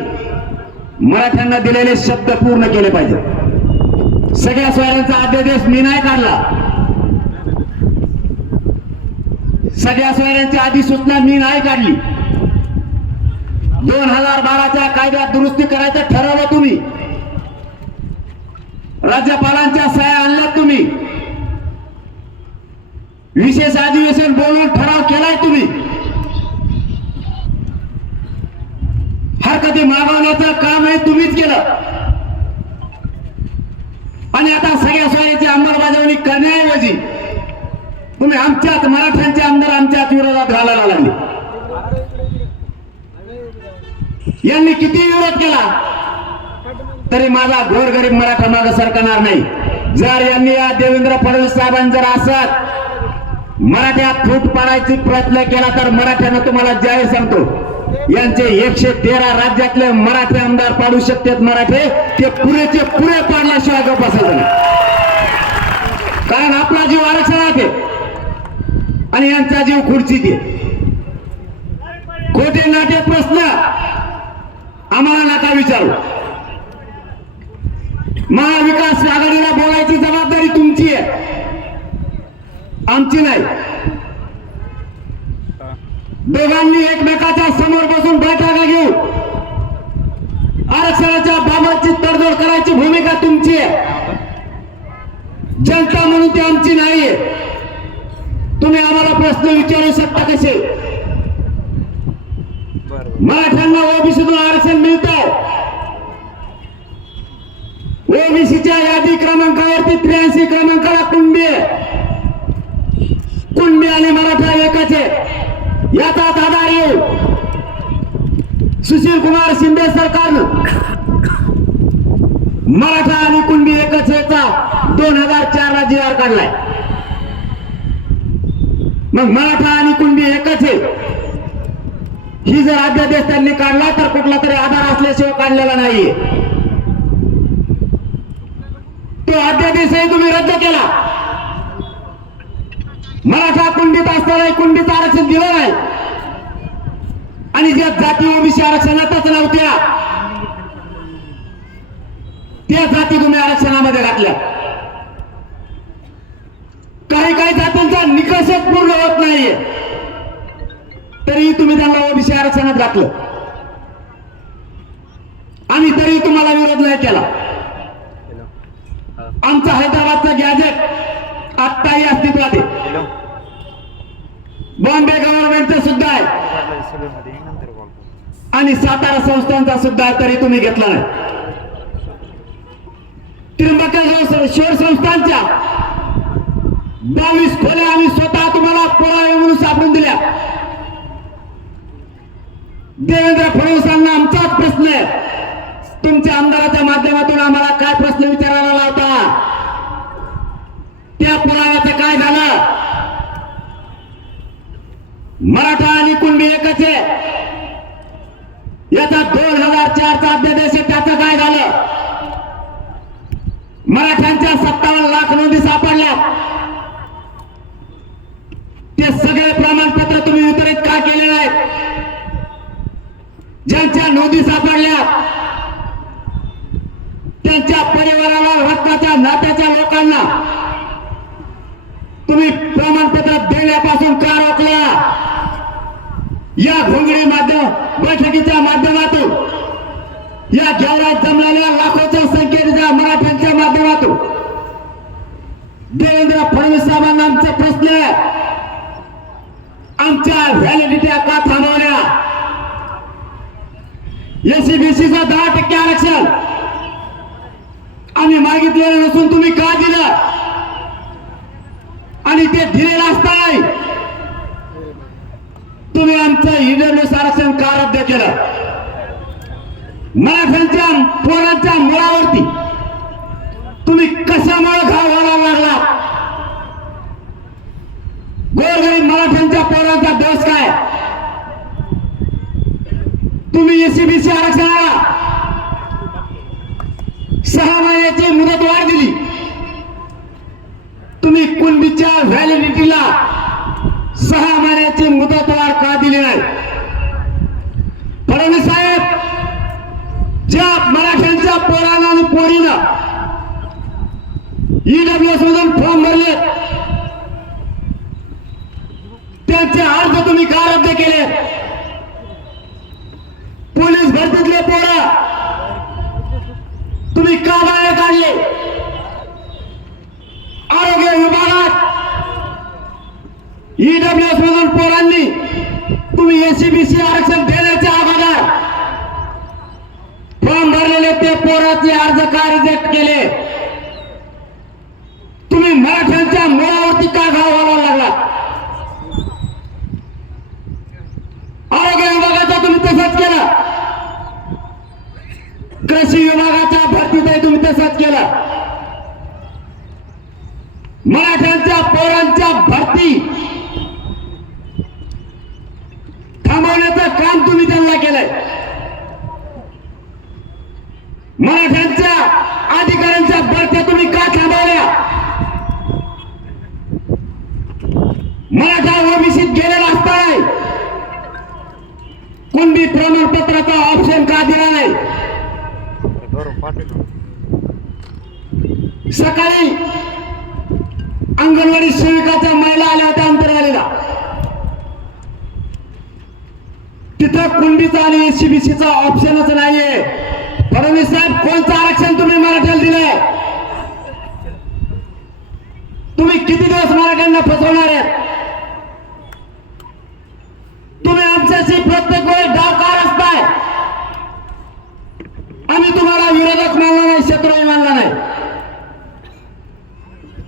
मराठ्यांना दिलेले शब्द पूर्ण केले पाहिजे. सगळ्या सोयऱ्यांचा अध्यादेश मी नाही काढला, सगळ्या सोयऱ्यांची अधिसूचना मी नाही काढली. 2012च्या कायद्यात दुरुस्ती करायचं ठरवलं तुम्ही, राज्यपालांच्या सह्या आणल्यात तुम्ही, विशेष अधिवेशन बोलून ठराव केलाय तुम्ही. हरकती मागवण्याचं काम आहे तुम्हीच केलं. आणि आता सगळ्या सोयीची अंमलबजावणी करण्याऐवजी तुम्ही आमच्याच मराठ्यांचे आमदार आमच्याच विरोधात घालायला लागले. यांनी किती विरोध केला तरी माझा गोरगरीब मराठा मागे सरकणार नाही. जर यांनी या देवेंद्र फडणवीस साहेबांनी जर असत मराठ्यात फूट पाडायचा प्रयत्न केला तर मराठ्यानं तुम्हाला जाहीर सांगतो यांचे 113 राज्यातले मराठी आमदार पाडू शकतात. मराठे ते पुरेचे पुरे पाडल्याशिवाय गप बसायचं नाही. कारण आपला जीव आरक्षणात आहे आणि यांचा जीव खुर्चीत आहे. खोटे नाटे प्रश्न आम्हाला नका विचारू. महाविकास आघाडीला बोलायची जबाबदारी तुमची आहे, आमची नाही. दोघांनी एकमेकाच्या समोर बसून बैठका घेऊ आरक्षणाच्या बाबतची तडजोड करायची भूमिका तुमची आहे. जनता म्हणून ती आमची नाहीये. तुम्ही आम्हाला प्रश्न विचारू शकता कसे. मराठ्यांना ओबीसीतून आरक्षण मिळत आहे. ओबीसीच्या यादी क्रमांकावरती 83 क्रमांकाला कुणबी आहे. कुणबी आणि मराठा एकच आहे. याचाच आधार येऊ सुशील कुमार शिंदे सरकारनं मराठा आणि कुणबी एकच याचा 2004 ला GR काढलाय. मग मराठा आणि कुणबी एकच आहे ही जर अध्यादेश त्यांनी काढला तर कुठला तरी आधार असल्याशिवाय काढलेला नाहीये. तो अध्यादेशही तुम्ही रद्द केला. मराठा कुणबीत असताना कुणबीचं आरक्षण दिलं नाही आणि ज्या जाती ओबीसी आरक्षणातच नव्हत्या त्या जाती तुम्ही आरक्षणामध्ये घातल्या. काही काही जातींचा निकषच पूर्ण होत नाहीये तरी तुम्ही त्यांना ओबीसी आरक्षणात घातलं आणि तरी तुम्हाला विरोध नाही केला. आमचा हैदराबादचा गॅजेट आत्ताही अस्तित्वात आहे. बॉम्बे गव्हर्नमेंटचं सुद्धा आहे आणि सातारा संस्थांचा सुद्धा आहे तरी तुम्ही घेतला नाही. त्र्यंबकेश्वर संस्थांच्या 22 खोल्या आम्ही स्वतः तुम्हाला पुरावे म्हणून सापडून दिल्या. देवेंद्र फडणवीसांना आमचाच प्रश्न आहे. तुमच्या आमदाराच्या माध्यमातून आम्हाला काय प्रश्न विचारायला लावता त्या पुराव्याचं काय झालं. मराठा आणि कुणबी एकच आहे याचा 2004 चा अध्यादेश आहे त्याचं काय झालं. मराठ्यांच्या 57 लाख नोंदी सापडल्या. ते सगळे प्रमाणपत्र तुम्ही वितरित का केले नाहीत. ज्यांच्या नोंदी सापडल्या त्यांच्या परिवाराला रक्ताच्या नात्याच्या लोकांना तुम्ही प्रमाणपत्र देण्यापासून का रोखला. या घोंगडी बैठकीच्या माध्यमातून या घेवड्यात जमलेल्या लाखोच्या संख्येच्या मराठ्यांच्या माध्यमातून देवेंद्र फडणवीस साहेबांना आमचा प्रश्न आहे. आमच्या व्हॅलिडिटी का थांबवल्या. एससीबीसीचं 10% आरक्षण आम्ही मागितलेलं नसून तुम्ही का दिलं आणि ते दिलेलं असताना तुम्ही आमचं ईडब्ल्यूएस आरक्षण का रद्द केलं. मराठ्यांच्या पोरांच्या मुळावरती तुम्ही कशामुळे घाव घालायला लागला. गोरगरीब मराठ्यांच्या पोरांचा दोष काय. तुम्ही एससीबीसी आरक्षणाला 6 महिन्याची मुदतवाढ दिली. तुम्ही कुणबीच्या व्हॅलिडिटीला 6 महिन्याची मुदतवाढ का दिली नाही. फडणवीस साहेब ज्या मराठ्यांच्या पोरानं आणि पोरीनं ईडब्ल्यूएस मधून फॉर्म भरले त्यांचे अर्ज तुम्ही का रद्द केले. पोलीस भरतीतले पोरं तुम्ही का बाहेर काढले. आरोग्य विभागात ईडब्ल्यूएस मधून पोरांनी तुम्ही एससीबीसी आरक्षण देण्याच्या अगोदर फॉर्म भरलेले ते पोराचे अर्ज का रिजेक्ट केले. तुम्ही मराठ्यांच्या मुळावरती का घाव घालायला लागला. कृषी विभागाच्या भरतीतही तुम्ही तसंच केलं. मराठ्यांच्या पोरांच्या भरती थांबवण्याचं काम तुम्ही त्यांना केलंय. मराठ्यांच्या अधिकाऱ्यांच्या भरत्या तुम्ही का थांबवल्या? मराठा ओबीसीत गेलेला असताना कुणबी प्रमाणपत्राचा ऑप्शन का दिला नाही? सकाळी अंगणवाडी सेविकाच्या महिला आल्या होत्या अंतरवालीला. तिथं कुणबीचा आणि एससीबीसीचा ऑप्शनच नाहीये. फडणवीस साहेब, कोणतं आरक्षण तुम्ही मराठ्याला दिलंय? तुम्ही किती दिवस मराठ्यांना फसवणार आहेत? तुम्ही आमच्याशी प्रत्येक वेळी डावकार असताय. आम्ही तुम्हाला विरोधक मानला नाही, शत्रू मानला नाही.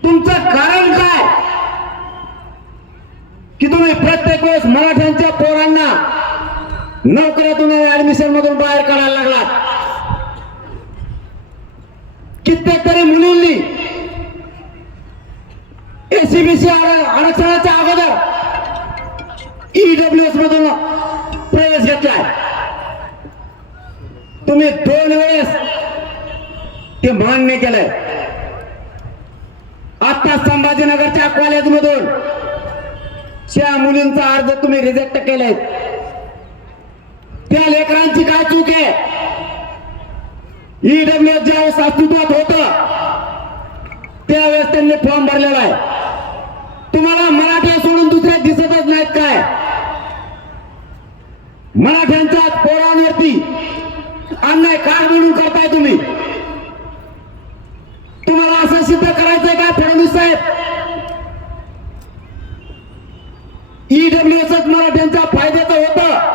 तुमचं कारण काय की तुम्ही प्रत्येक वेळेस मराठ्यांच्या पोरांना नोकऱ्यातून ऍडमिशन मधून बाहेर काढायला लागलात? कित्येक तरी मुलींनी एससीबीसी आरक्षणाच्या अगोदर ईडब्ल्यूएस मधून प्रवेश घेतलाय. तुम्ही 2 वेळेस ते मान्य केलंय. आता संभाजीनगरच्या कॉलेजमधून त्या मुलींचा अर्ज तुम्ही रिजेक्ट केलाय. त्या लेकरांची काय चूक आहे? ईडब्ल्यूएस ज्यावेळेस अस्तित्वात होत त्यावेळेस त्यांनी फॉर्म भरलेला आहे. तुम्हाला मराठा सोडून दुसऱ्या दिसतच नाहीत काय? मराठ्यांच्या पोरांवरती अन्याय काय म्हणून करताय तुम्ही? तुम्हाला असं सिद्ध करायचंय का फडणवीस साहेब? ईडब्ल्यूएसच मराठ्यांच्या फायद्याचं होतं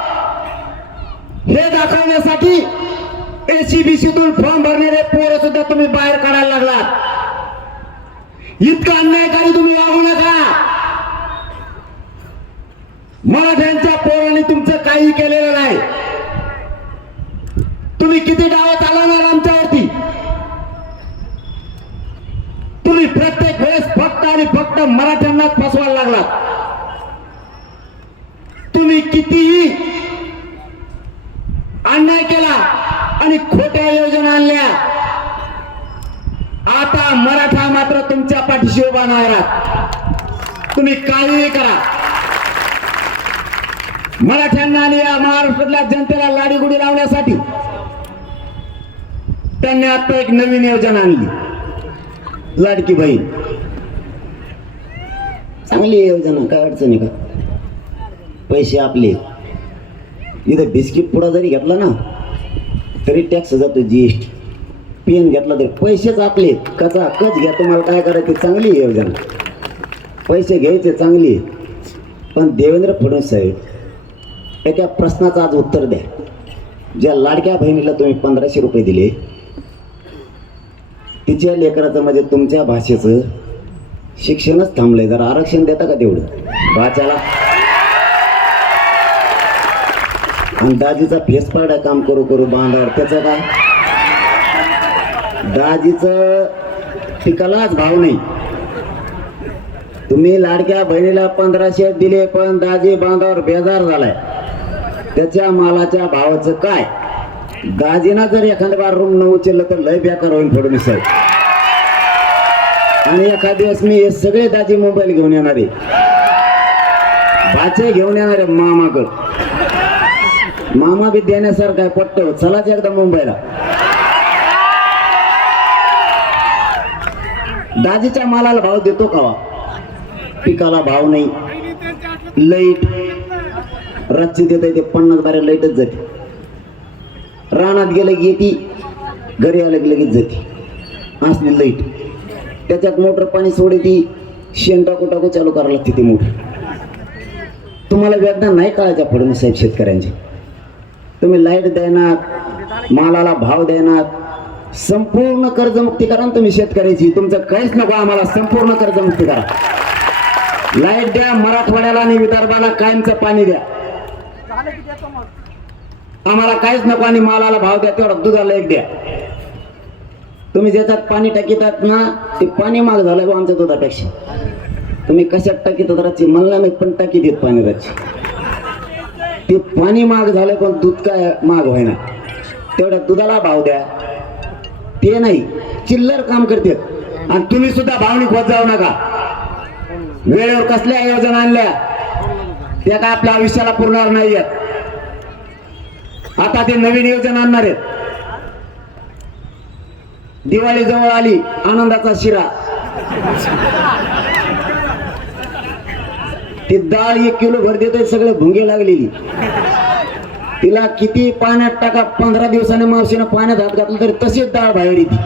हे दाखवण्यासाठी एससीबीसीतून फॉर्म भरणारे पोरं सुद्धा तुम्ही बाहेर काढायला लागलात. इतका अन्यायकारी तुम्ही वागू नका. मराठ्यांच्या पोरांनी तुमचं काही केलेलं नाही. तुम्ही किती डाव चालवणार आमच्यावरती? तुम्ही प्रत्येक वेळेस फक्त आणि फक्त मराठ्यांनाच फसवायला लागलात. तुम्ही कितीही अन्याय केला आणि खोट्या योजना आणल्या. आता मराठा मात्र तुमच्या पाठीशी उभा नाही राहत. तुम्ही काहीही करा. मराठ्यांना आणि या महाराष्ट्रातल्या जनतेला लाडीगुडी लावण्यासाठी त्यांनी आता एक नवीन योजना आणली, लाडकी बहीण. चांगली योजना, काय अडचणी का? पैसे आपले. इथं बिस्किट पुडा जरी घेतला ना तरी टॅक्स जातो, जीएसटी. पेन घेतला तरी पैसेच आपले. कचा कच घ्या, तुम्हाला काय करायचं. चांगली योजना, पैसे घ्यायचे चांगली. पण देवेंद्र फडणवीस साहेब एका प्रश्नाचं आज उत्तर द्या. ज्या लाडक्या बहिणीला तुम्ही 1500 रुपये दिले, तिच्या लेकराचं म्हणजे तुमच्या भाषेचं शिक्षणच थांबलंय. जरा आरक्षण देता का तेवढं भाच्याला? आणि दाजीचा फेस पाडा काम करू करू बांधावर, त्याचं काय? दाजीचं पिकालाच भाव नाही. तुम्ही लाडक्या बहिणीला 1500 दिले पण दाजी बांधावर बेजार झालाय. त्याच्या मालाच्या भावाचं काय? दाजीना जर एखाद्या बार रूम न उचललं तर लय बेकार होईल फडणवीस साहेब. आणि एखाद दिवस मी हे सगळे दाजी मोबाईल घेऊन येणारे, भाचे घेऊन येणारे मामाकड. मामा बी देण्यासारखं आहे, पट्ट. चलाच एकदा मुंबईला. दाजीच्या मालाला भाव देतो का? पिकाला भाव नाही. लाईट रातची देत आहे ते 50 बाऱ्या लाईटच जाते. रानात गेलं की येते, घरी आलं की लगेच जाते. असली लाईट. त्याच्यात मोटर पाणी सोडते, शेण टाकू टाकू चालू करावं लागते ती मोटर. तुम्हाला वेदना नाही कळायच्या फडणवीस साहेब शेतकऱ्यांची. तुम्ही लाईट देणार, मालाला भाव देणार, संपूर्ण कर्जमुक्ती करा ना तुम्ही शेतकऱ्याची. तुमचं काहीच नको आम्हाला, संपूर्ण कर्जमुक्ती करा. लाईट द्या, मराठवाड्याला आणि विदर्भाला कायमचं पाणी द्या. आम्हाला काहीच नको आणि मालाला भाव द्या, तेवढा दुधाला एक द्या. तुम्ही ज्याच्यात पाणी टाकीतात ना ते पाणी महाग झालंय बा आमच्या दुधापेक्षा. तुम्ही कशात टाकीतात रातची मला नाही माहित, पण टाकी देत पाणी रातची. ते पाणी महाग झालंय पण दूध काय महाग व्हायना. तेवढ्या दुधाला भाव द्या. ते नाही चिल्लर काम करते. आणि तुम्ही सुद्धा भावनिक होत जाऊ नका. वेळेवर कसल्या योजना आणल्या त्या काय आपल्या आयुष्याला पुरणार नाहीयेत. आता ते नवीन योजना आणणार आहेत. दिवाळी जवळ आली, आनंदाचा शिरा. ती डाळ 1 किलो भर देतोय, सगळे भुंगे लागलेली. तिला किती पाण्यात टाका, 15 दिवसाने मावशीनं पाण्यात हात घातला तरी तशीच डाळ बाहेर येते.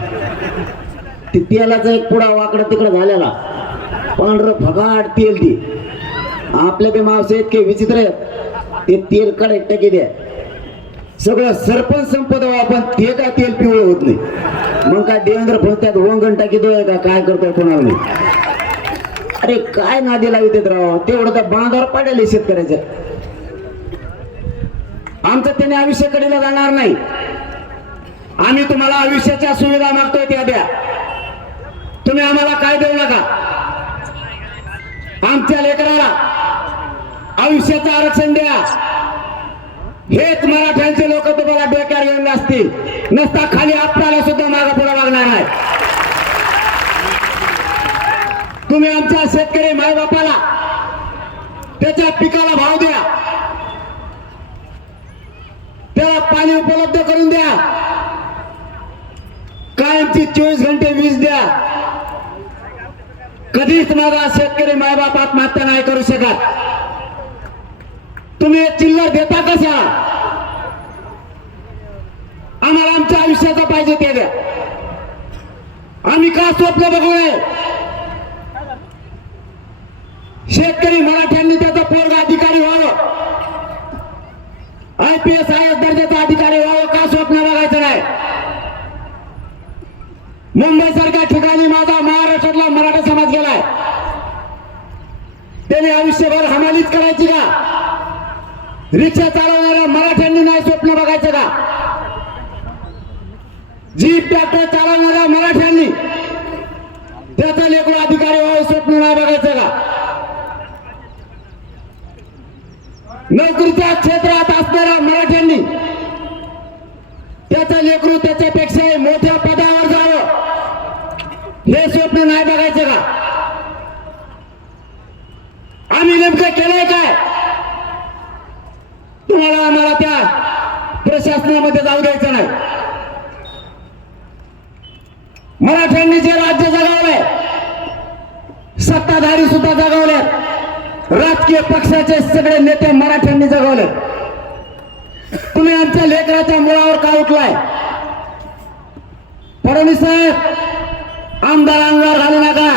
ती तेलाचा एक पुडा वाकडा तिकडं झालेला, पांढरं फगाट तेल. ती आपल्या बी मावसे इतके विचित्र आहेत. ते तेल कडे टाकी द्या, सगळं सरपंच संपत आपण ते काय तेल पिवळं होत नाही. मग काय देवेंद्र फडत्यात वंगण टाकीतोय का काय करतोय कोणाला नाही. अरे काय नादी लावित राव, तेवढं तर बांधावर पाडेल शेतकऱ्याच्या. आमचं त्याने आयुष्याकडे जाणार नाही. आम्ही तुम्हाला आयुष्याच्या सुविधा मागतोय त्या द्या. तुम्ही आम्हाला काय देऊ नका. आमच्या लेकराला आयुष्याचं आरक्षण द्या. हेच मराठ्यांचे लोक तुम्हाला डोक्यावर घेऊन असतील, नसता खाली आपल्याला सुद्धा मागे पुढे लागणार नाही. तुम्ही आमच्या शेतकरी मायबापाला त्याच्या पिकाला भाव द्या, त्याला पाणी उपलब्ध करून द्या, कायमची 24 घंटे वीज द्या. कधीच माझा शेतकरी मायबाप आत्महत्या नाही करू शकत. तुम्ही चिल्लर देता कशा? आम्हाला आमच्या आयुष्याचं पाहिजे ते द्या. आम्ही का स्वप्न बघू नये? शेतकरी मराठ्यांनी त्याचा पोरगा अधिकारी व्हावं, IPS IAS दर्जाचा अधिकारी व्हावं, का स्वप्न बघायचं नाही? मुंबई सारख्या ठिकाणी माझा महाराष्ट्रातला मराठा समाज गेलाय. त्याने आयुष्यभर हमालीच करायची का? रिक्षा चालवणाऱ्या मराठ्यांनी नाही स्वप्न बघायचं का? जीप ट्रॅक्टर चालवणाऱ्या मराठ्यांनी त्याचा लेकरू अधिकारी व्हावं स्वप्न नाही बघायचं का? नोकरीच्या क्षेत्रात असणाऱ्या मराठ्यांनी त्याचा लेकरू त्याच्यापेक्षा मोठ्या पदावर जावं हे स्वप्न नाही बघायचं का? आम्ही नेमकं केलंय काय? तुम्हाला आम्हाला त्या प्रशासनामध्ये जाऊ द्यायचं नाही. मराठ्यांनी जे राज्य जगावलंय, सत्ताधारी सुद्धा जगावले, राजकीय पक्षाचे सगळे नेते मराठ्यांनी जगवले. तुम्ही आमच्या लेकराच्या मुळावर का उठलाय? फडणवीस साहेब, आमदार अंगावर घालू नका.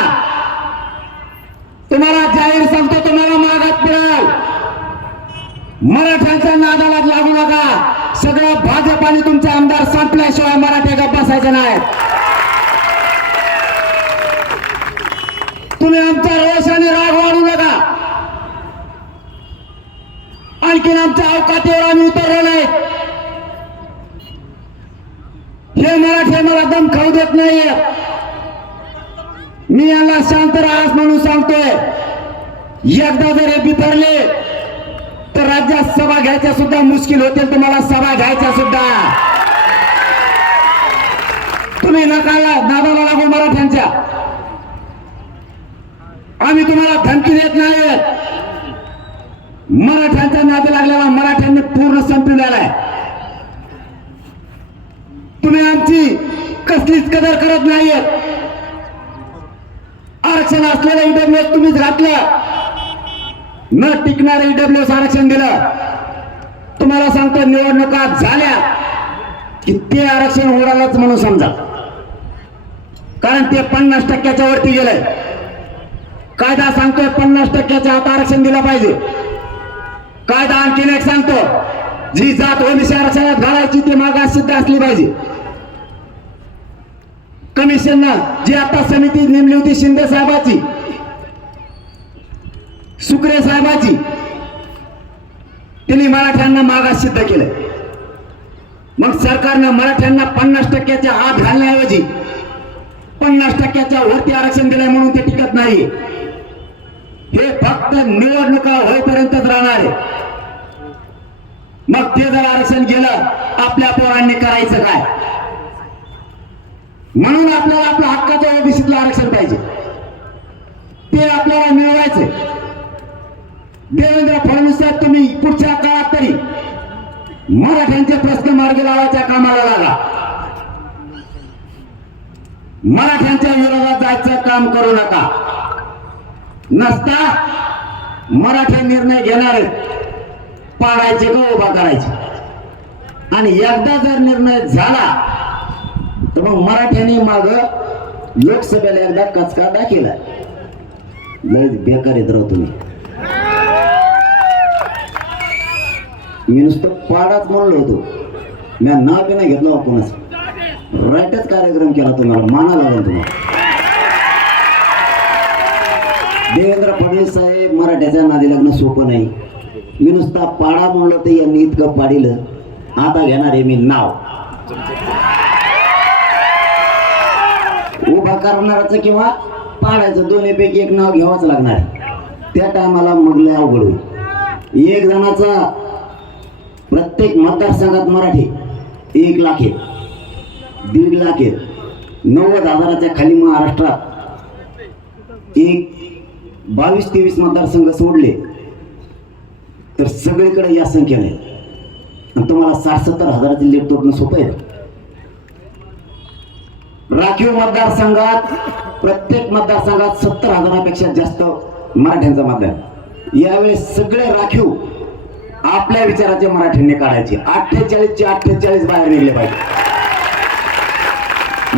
तुम्हाला जाहीर सांगतो, तुम्हाला मागात मिळाल. मराठ्यांच्या नादाला लागू नका. सगळं भाजप आणि तुमचे आमदार संपल्याशिवाय मराठे गप्प बसायचे नाही. तुम्ही आमचा रोष आणि राग वाढू नका. आणखीन आमच्या अवकातीवर आम्ही उतरलो नाही. हे मराठे मला दम खाऊ देत नाहीये. मी यांना शांत राहास म्हणून सांगतोय. एकदा जर हे बिथरले तर राज्यात सभा घ्यायच्या सुद्धा मुश्किल होतील. तुम्हाला सभा घ्यायच्या सुद्धा. तुम्ही नकाला नादाला लागू मराठ्यांच्या. आम्ही तुम्हाला धमकी देत नाही. मराठ्यांच्या नादी लागलेला मराठ्यांनी पूर्ण संपलेला आहे. तुम्ही आमची कसलीच कदर करत नाहीये. आरक्षण असलेलं ईडब्ल्यूएस तुम्हीच घातलं, न टिकणारे ईडब्ल्यूएस आरक्षण दिलं. तुम्हाला सांगतो, निवडणुका झाल्या की ते आरक्षण उडालच म्हणून समजा. कारण ते 50% वरती गेलंय. कायदा सांगतोय 50% आत आरक्षण दिलं पाहिजे. कायदा आणखीन एक सांगतो, जी जात ओबीसी आरक्षणात घालायची ती मागास सिद्ध असली पाहिजे. कमिशननं जी आता समिती नेमली होती शिंदे साहेबाची, सुक्रे साहेबाची, त्यांनी मराठ्यांना मागास सिद्ध केलं. मग सरकारनं मराठ्यांना 50% आत घालण्याऐवजी 50% वरती आरक्षण दिलंय म्हणून ते टिकत नाही. हे फक्त निवडणुका होईपर्यंतच राहणार आहे. मग ते जर आरक्षण गेलं आपल्या पोरांनी करायचं काय? म्हणून आपल्याला आपल्या हक्काचं ओबीसीतलं आरक्षण पाहिजे, ते आपल्याला मिळवायचंय. देवेंद्र फडणवीस साहेब, तुम्ही पुढच्या काळात तरी मराठ्यांचे प्रश्न मार्गी लावायच्या कामाला लागा. मराठ्यांच्या विरोधात जायचं काम करू नका. नसता मराठी निर्णय घेणारे पाडायचे का उभा करायचे. आणि एकदा जर निर्णय झाला तर मग मराठ्यांनी माग लोकसभेला एकदा कचका दाखिला. लय बेकार येत राहतो तुम्ही. मी नुसतं पाडाच म्हणलो होतो, मी नाव बी नाही घेतलं कोणाच. राईटच कार्यक्रम केला, तुम्हाला माना लागेल. तुम्हाला देवेंद्र फडणवीस साहेब, मराठ्याच्या नादी लागणं सोपं नाही. मी नुसता पाडा म्हणलो तर यांनी इतकं पाडिलं. आता घेणार आहे मी नाव. उभा करणाराचं किंवा पाडायचं दोन्हीपैकी एक नाव घ्यावंच लागणार. त्या टायमाला मग लय अवघड होईल. एक जणाचा प्रत्येक मतदारसंघात मराठी 1 लाख आहे, 1.5 लाख आहे. 90,000च्या खाली महाराष्ट्रात एक 22-23 मतदारसंघ सोडले तर सगळीकडे या संख्येने. आणि तुम्हाला 60-70 हजाराची लीड तोडणं सोपं आहे. राखीव मतदारसंघात प्रत्येक मतदारसंघात 70,000पेक्षा जास्त मराठ्यांचा मतदान. यावेळेस सगळे राखीव आपल्या विचाराचे मराठ्यांनी काढायचे. 48चे 48 बाहेर निघले पाहिजे.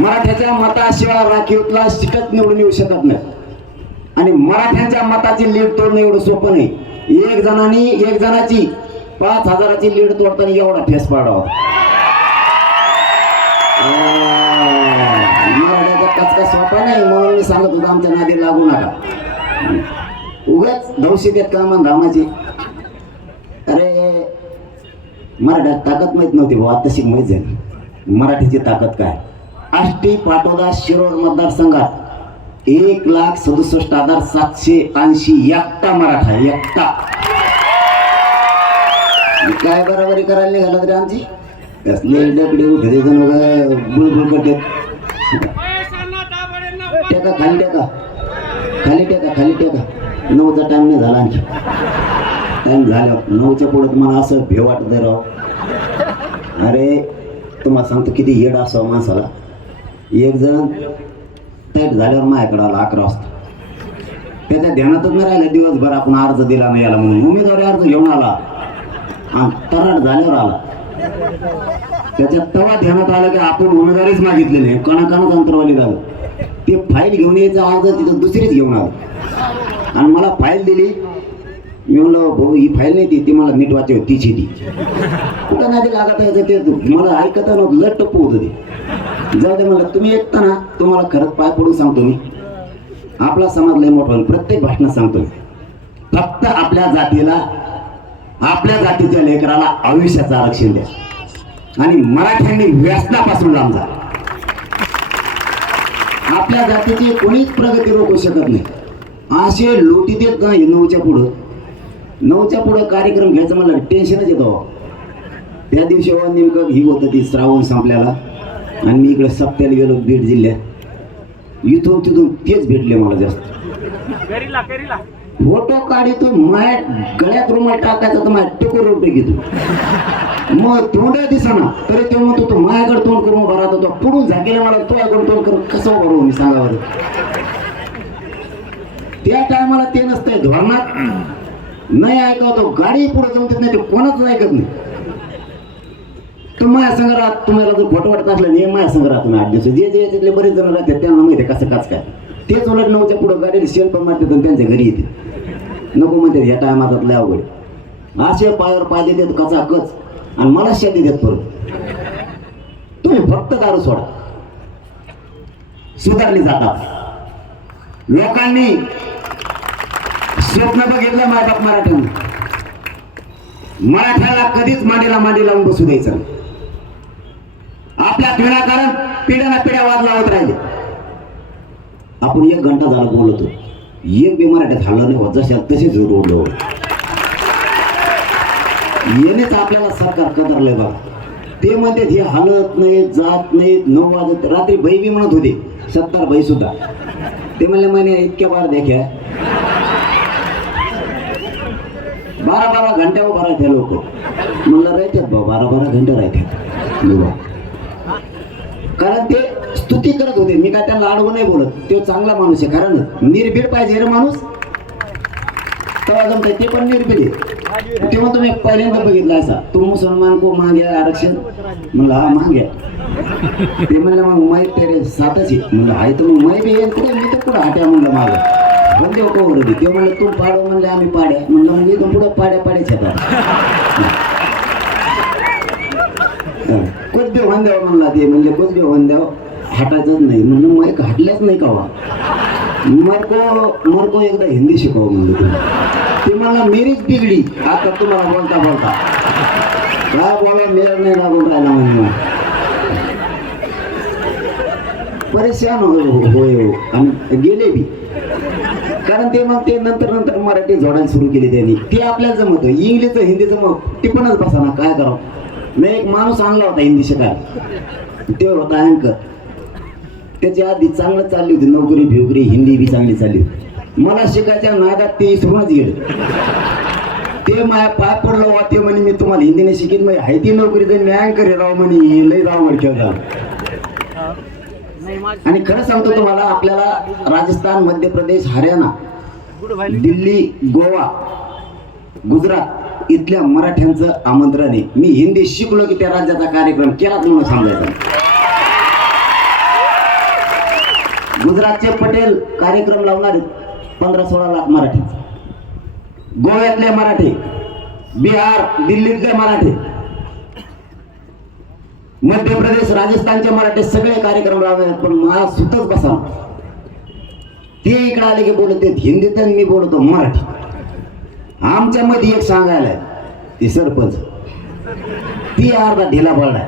मराठ्याच्या मताशिवाय राखीवला सीटच निवडून येऊ शकत नाही. आणि मराठ्यांच्या मताची लीड तोडणं एवढं सोपं नाही. एक जणाची 5,000ची लीड तोडताना एवढा ठेस पाडावा. मराठ्याचा कचका सोपा नाही, म्हणून मी सांगत होतो आमच्या नादी लागू नका. उगाच धौशी देत कामान धामाची. अरे मराठ्यात ताकद माहित नव्हती भाऊ, आता शिक माहित झाली मराठीची ताकद काय. आष्टी, पाटोदा, शिरोड मतदारसंघात 1,67,780 एकटा मराठा. एकटा. काय बरोबरी करायला निघाला तरी आमची कसले डबडे उठे जण बुळबुळ करते. टेका खाली, टेका खाली, टेका खाली, टेका. 9चा टाइम नाही झाला. आणखी टाइम झाला. 9च्या पुढे तुम्हाला असं भेव वाटत राव. अरे तुम्हाला सांगतो किती येड असावं माणसाला. एक जण टाईट झाल्यावर माझ्याकडे आला 11 वाजता. त्याच्या ध्यानातच नाही राहिलं दिवसभर आपण अर्ज दिला नाही याला म्हणून. उमेदवारी अर्ज घेऊन आला आणि तराट झाल्यावर आला. त्याच्यात तेव्हा ध्यानात आलं की आपण उमेदवारीच मागितलेली आहे. कणाकणच अंतरवाली झालं. ते फाईल घेऊन यायचा अर्ज तिथं दुसरीच घेऊन आलं आणि मला फाईल दिली. मी म्हणलं भाऊ ही फाईल नाही ती मला नीट वाचव तिची ती कुठं नाही लागत यायचं. ते मला ऐकता नव्हतं, लट टप्पू होतं ते. जाऊ दे म्हणलं. तुम्ही ऐकता ना, तुम्हाला खरंच पाय पडून सांगतो मी, आपला समाज लय मोठा होईल. प्रत्येक भाषणात सांगतो फक्त आपल्या जातीला, आपल्या जातीच्या लेकराला आयुष्याचं आरक्षण द्या आणि मराठ्यांनी व्यसनापासून लांब जा. आपल्या जातीची कोणीच प्रगती रोखू शकत नाही. असे लोटी देत नाही. 9च्या पुढं कार्यक्रम घ्यायचं मला टेन्शनच येतो. त्या दिवशी नेमकं ही होतं ती श्रावण संपल्याला आणि मी इकडे सप्त्याला गेलो बीड जिल्ह्यात. इथून तिथून तेच भेटले मला जास्त. फोटो काढतो माय गळ्यात रुमाल टाकायचा तर माझ्या टेकोर रोटे घेतो. मग तोंड दिसना तरी ते म्हणतो तो माझ्याकडे तोंड करून उभा राहतो. तो पुढून झाकेला मला तुझ्याकडे तोंड करून कसं उभं राहू मी सांगा बरं. त्या टायमाला ते नसतंय धोरणात नाही ऐकवतो. गाडी पुढे जाऊन देत नाही, ते कोणाच ऐकत नाही. तुम्ही माझ्या संघ राहत, तुम्हाला जर फोटो वाटत असलं नाही माझ्या संघ राहत तुम्ही 8 दिवस. जे तिथले बरेच जण राहतात त्यांना माहिती आहे कसं काच काय. तेच उलट 9च्या पुढं गाडीला शेल पण मारतात आणि त्यांच्या घरी येते. नको म्हणतात ह्या टायमात लय अवघड. असे पायावर पाय देतात कचा कच आणि मला शेती देत परत. तुम्ही फक्त दारू सोडा, सुधारली जातात. लोकांनी स्वप्न बघितलं मायबाप मराठ्याला कधीच मांडीला मांडी लावून बसू द्यायचं. आपल्यात विनाकारण पिढ्याना पिढ्या वाद लावत राहिले. आपण 1 घंटा झाला बोलतो, एक बी मराठीत हल्ला नाही होत, जशा तसेच रोडलो. येणेच आपल्याला सरकार कदरलंय बघा. ते म्हणते हे हलत नाही, जात नाही. 9 वाजत रात्री बाई बी म्हणत होते, 70 बाई सुद्धा. ते म्हणले म्हणे इतक्या बार देख्या 12-12 घंटे उभा राहते लोक. म्हणलं राहतात बा 12-12 घंटे राहतात. कारण ते स्तुती करत होते. मी काय त्यांना अडवून नाही बोलत, तो चांगला माणूस आहे. कारण निर्भीड पाहिजे रे माणूस, तेव्हा जमतंय. ते पण निर्भीड आहे. तेव्हा तुम्ही पहिल्यांदा बघितला असा, तू मुसलमान को मागे आरक्षण. म्हणलं हा मागे. ते म्हणलं मग मै तेरे सातच आहे. म्हणलं आहे तर मग मै बी येईल कुठे, मी तर कुठं हाट्या. म्हणलं मागं म्हणजे कोवरली. ते म्हणलं तू पाडो, म्हणले आम्ही पाड्या. म्हणलं मग इथून पुढं पाड्याच येतात. कोचबे होऊन द्यावं म्हणला. ते म्हणले कोचबे होऊन द्यावं, हटायचंच नाही. म्हणलं माईक हटल्याच नाही का वा. मरको एकदा हिंदी शिकव म्हणलं तुम्ही. ते म्हणला मेरीच बिगडी. आता तुम्हाला बोलता बोलता काय बोला मेर नाही लागून राहिला म्हणून परेशान होय आणि गेले बी. कारण ते मग ते नंतर मराठी जोडायला सुरू केली त्यांनी. ते आपल्याला जमत, इंग्लिशचं हिंदीचं मग टिपणच बसा ना, काय करावं. मी एक माणूस आणला होता हिंदी शिकायला, ते होता अँकर. त्याच्या आधी चांगलं चालली होती, नोकरी भिवकरी हिंदी बी चांगली चालली होती. मला शिकायच्या नादात ते सोडूनच गेले. ते माझ्या पाय पडलं वा. ते म्हणे मी तुम्हाला हिंदीने शिकेन. मग आहे ती नोकरी तर मी अँकर राव म्हणे, लई राव मडक्या. आणि खरं सांगतो तुम्हाला, आपल्याला राजस्थान, मध्य प्रदेश, हरियाणा, दिल्ली, गोवा, गुजरात इथल्या मराठ्यांचं आमंत्रण आहे. मी हिंदी शिकलो की त्या राज्याचा कार्यक्रम केलाच म्हणून सांगायचं. गुजरातचे पटेल कार्यक्रम लावणार आहेत, 15-16 लाख मराठी. गोव्यातले मराठी, बिहार, दिल्लीतले मराठी, मध्य प्रदेश, राजस्थानचे मराठी सगळे कार्यक्रम लावणार आहेत. पण मला सुतच बसा. ते इकडे आले की बोलत आहेत हिंदीत, मी बोलतो मराठी. आमच्या मध्ये एक सांगायला ती सरपंच, ती अर्धा ढिला पडलाय.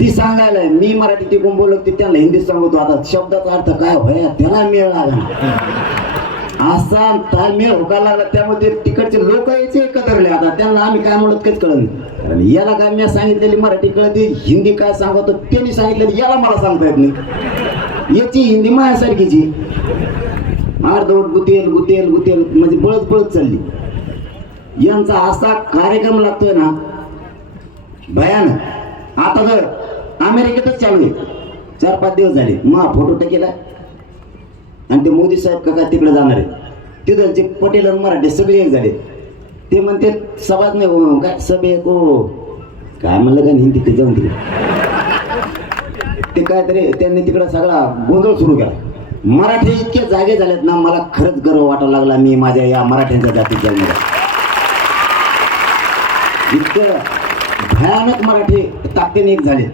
ती सांगायला मी मराठी टिकून बोलत, ती त्यांना हिंदीत सांगतो. आता शब्दाचा अर्थ काय होय त्याला मेळ लागला. असा ताळमेळ होका लागला. त्यामध्ये तिकडचे लोक यायचे कदरले. आता त्यांना आम्ही काय म्हणत काहीच कळत नाही. याला काय मी सांगितलेली मराठी कळते, हिंदी काय सांगतो त्यांनी सांगितलेली याला मला सांगता येत नाही. याची हिंदी माझ्यासारखीची अर्धवट गुतेल गुतेल गुतेल म्हणजे बळत चालली. यांचा असा कार्यक्रम लागतोय ना भयानक. आता जर अमेरिकेतच चालू आहे, 4-5 दिवस झाले, मग फोटो टाकेला आणि ते मोदी साहेब का काय तिकडे जाणार आहे. तिथलचे पटेल आणि मराठी सगळे एक झाले. ते म्हणते सभाच नाही काय सभे को काय म्हणलं का नाही तिथे जाऊन तिकडे ते काहीतरी त्यांनी तिकडे सगळा गोंधळ सुरू केला. मराठी इतके जागे झालेत ना, मला खरंच गर्व वाटायला लागला. मी माझ्या या मराठ्यांच्या जातीत जन्मला. इतकं भयानक मराठी ताकदीने एक झाले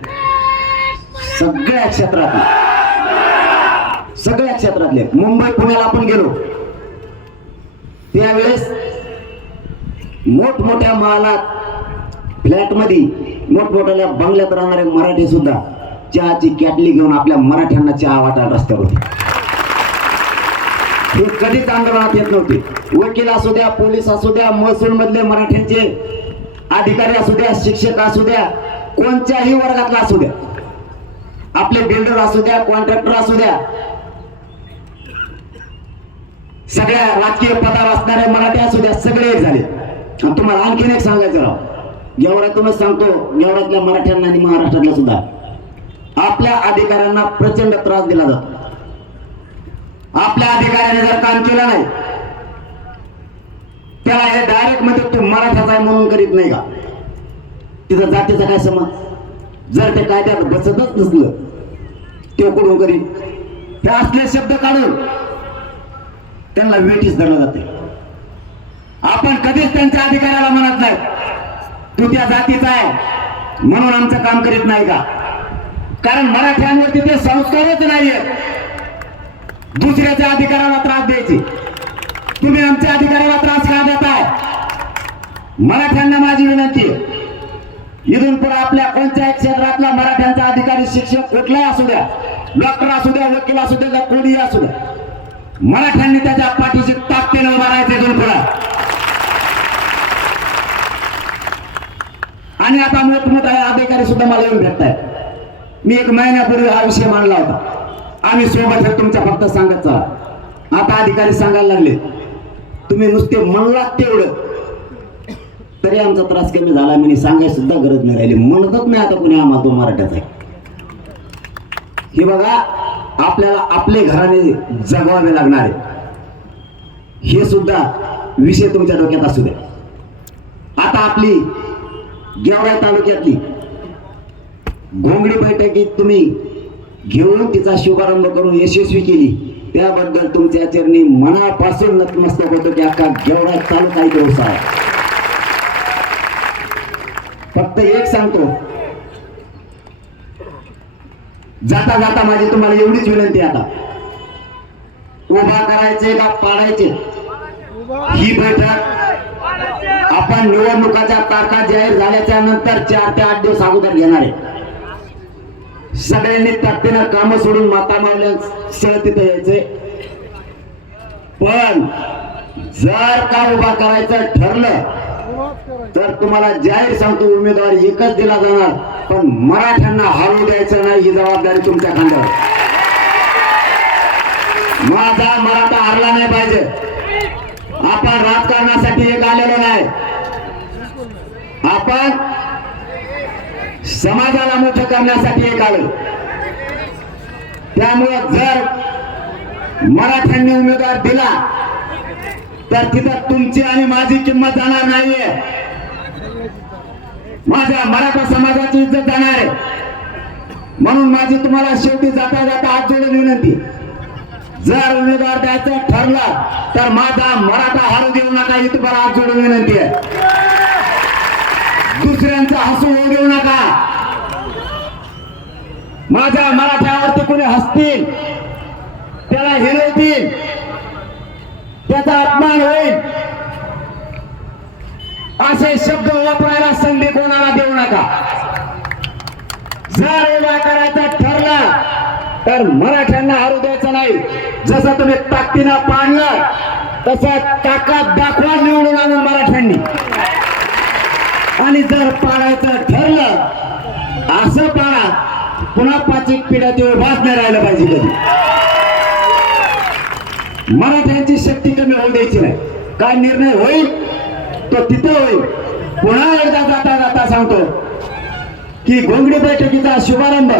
सगळ्या क्षेत्रातले. मुंबई पुण्याला आपण गेलो त्यावेळेस मोठमोठ्या महालात, फ्लॅटमध्ये, मोठमोठ्या बंगल्यात राहणारे मराठी सुद्धा चहाची कॅटली घेऊन आपल्या मराठ्यांना चहा वाटायला रस्त्यावर होते. हे कधीच आंदोलनात येत नव्हते. वकील असू द्या, पोलीस असू द्या, महसूल मधले मराठ्यांचे अधिकारी असू द्या, शिक्षक असू द्या, कोणत्याही वर्गातला असू द्या, आपले बिल्डर असू द्या, कॉन्ट्रॅक्टर असू द्या, सगळ्या राजकीय पदावर असणारे मराठी असू द्या, सगळे एक झाले. आणि तुम्हाला आणखीन एक सांगायचं राव, गेवरातूनच सांगतो, गेवरातल्या मराठ्यांना आणि महाराष्ट्रातल्या सुद्धा आपल्या अधिकाऱ्यांना प्रचंड त्रास दिला जातो. आपल्या अधिकाऱ्याने जर काम केलं नाही त्याला हे डायरेक्ट मध्ये तू मराठाचा आहे म्हणून करीत नाही का? तिथं जातीचा काय समज? जर ते कायद्यात बसतच नसलं ते कुठून करीन? हे असले शब्द काढून त्यांना वेटीस धरलं जाते. आपण कधीच त्यांच्या अधिकाऱ्याला म्हणत नाही तू त्या जातीचा आहे म्हणून आमचं काम करीत नाही का? कारण मराठ्यांवरती ते संस्कारच नाहीये दुसऱ्याच्या अधिकाराला त्रास द्यायचे. तुम्ही आमच्या अधिकाराला त्रास का देताय? मराठ्यांना माझी विनंती आहे, इथून पुढे आपल्या कोणत्याही क्षेत्रातला मराठ्यांचा अधिकारी शिक्षक कुठलाही असू द्या, डॉक्टर असू द्या, वकील असू द्या, कोणीही असू द्या, मराठ्यांनी त्याच्या पाठीशी ताकदीने उभा राहायचं इथून पुढे. आणि आता मोठमोठे अधिकारी सुद्धा मला येऊन भेटतायत. मी 1 महिन्यापूर्वी हा विषय मांडला होता. आम्ही सोबत आहे तुमच्या, फक्त सांगत चला. आता अधिकारी सांगायला लागले, तुम्ही नुसते म्हणलात तेवढं तरी आमचा त्रास कमी झाला. मी सांगायची सुद्धा गरज नाही राहिली. म्हणतच नाही आता कोणी आम्हाला तो मराठ्याचा आहे. हे बघा, आपल्याला आपले घराने जगवावे लागणार आहे. हे सुद्धा विषय तुमच्या डोक्यात असू द्या. आता आपली गेवराई तालुक्यातली घोंगडी बैठकीत तुम्ही घेऊन तिचा शुभारंभ करून यशस्वी केली, त्याबद्दल तुमच्या चरणी मनापासून नतमस्तक होतो की अख्खा गेवराई तालुका इथे उत्साह. फक्त एक सांगतो, जाता जाता माझी तुम्हाला एवढीच विनंती, आता उभा करायचे का पाडायचे ही बैठक आपण निवडणुकाच्या तारखा जाहीर झाल्याच्या नंतर 4 ते 8 दिवस अगोदर घेणार आहे. सगळ्यांनी ताकदीनं काम सोडून माता मावल्या सह तिथे यायचे. पण जर का उभा करायचं ठरलं तर तुम्हाला जाहीर सांगतो, उमेदवार एकच दिला जाणार, पण मराठ्यांना हरवू द्यायचं नाही. ही जबाबदारी तुमच्या खांद्यावर. माझा मराठा हरला नाही पाहिजे. आपण राजकारणासाठी एक आलेलो नाही, आपण समाजाला मोठं करण्यासाठी एक आलो. त्यामुळे जर मराठ्यांनी उमेदवार दिला तर तिथं तुमची आणि माझी किंमत जाणार नाहीये. माझ्या मराठा समाजाची इज्जत जाणार आहे. म्हणून माझी तुम्हाला शेवटी जाता जाता हात जोडून विनंती, जर उमेदवार द्यायचं ठरलं तर माझा मराठा हारू देऊ नका. ही तुम्हाला हात जोडून विनंती आहे. दुसऱ्यांचा हसू होऊ देऊ नका. माझ्या मराठ्यावरती कोणी हसतील, त्याला हिरवतील, त्याचा अपमान होईल, असे शब्द वापरायला संधी कोणाला देऊ नका. जर उभा करायचं ठरलं तर मराठ्यांना हरू द्यायचं नाही. जसं तुम्ही ताकदीनं पाडलं तसं ताकद दाखवा निवडून आणून मराठ्यांनी. आणि जर पाडायचं ठरलं असं पाडा, पुन्हा 5 पिढ्या ते उभाच नाही राहिलं पाहिजे कधी. मराठ्यांची शक्ती कमी होऊ द्यायची नाही. काय निर्णय होईल तो तिथे होईल. पुन्हा एकदा जाता जाता सांगतो की घोंगडी बैठकीचा शुभारंभ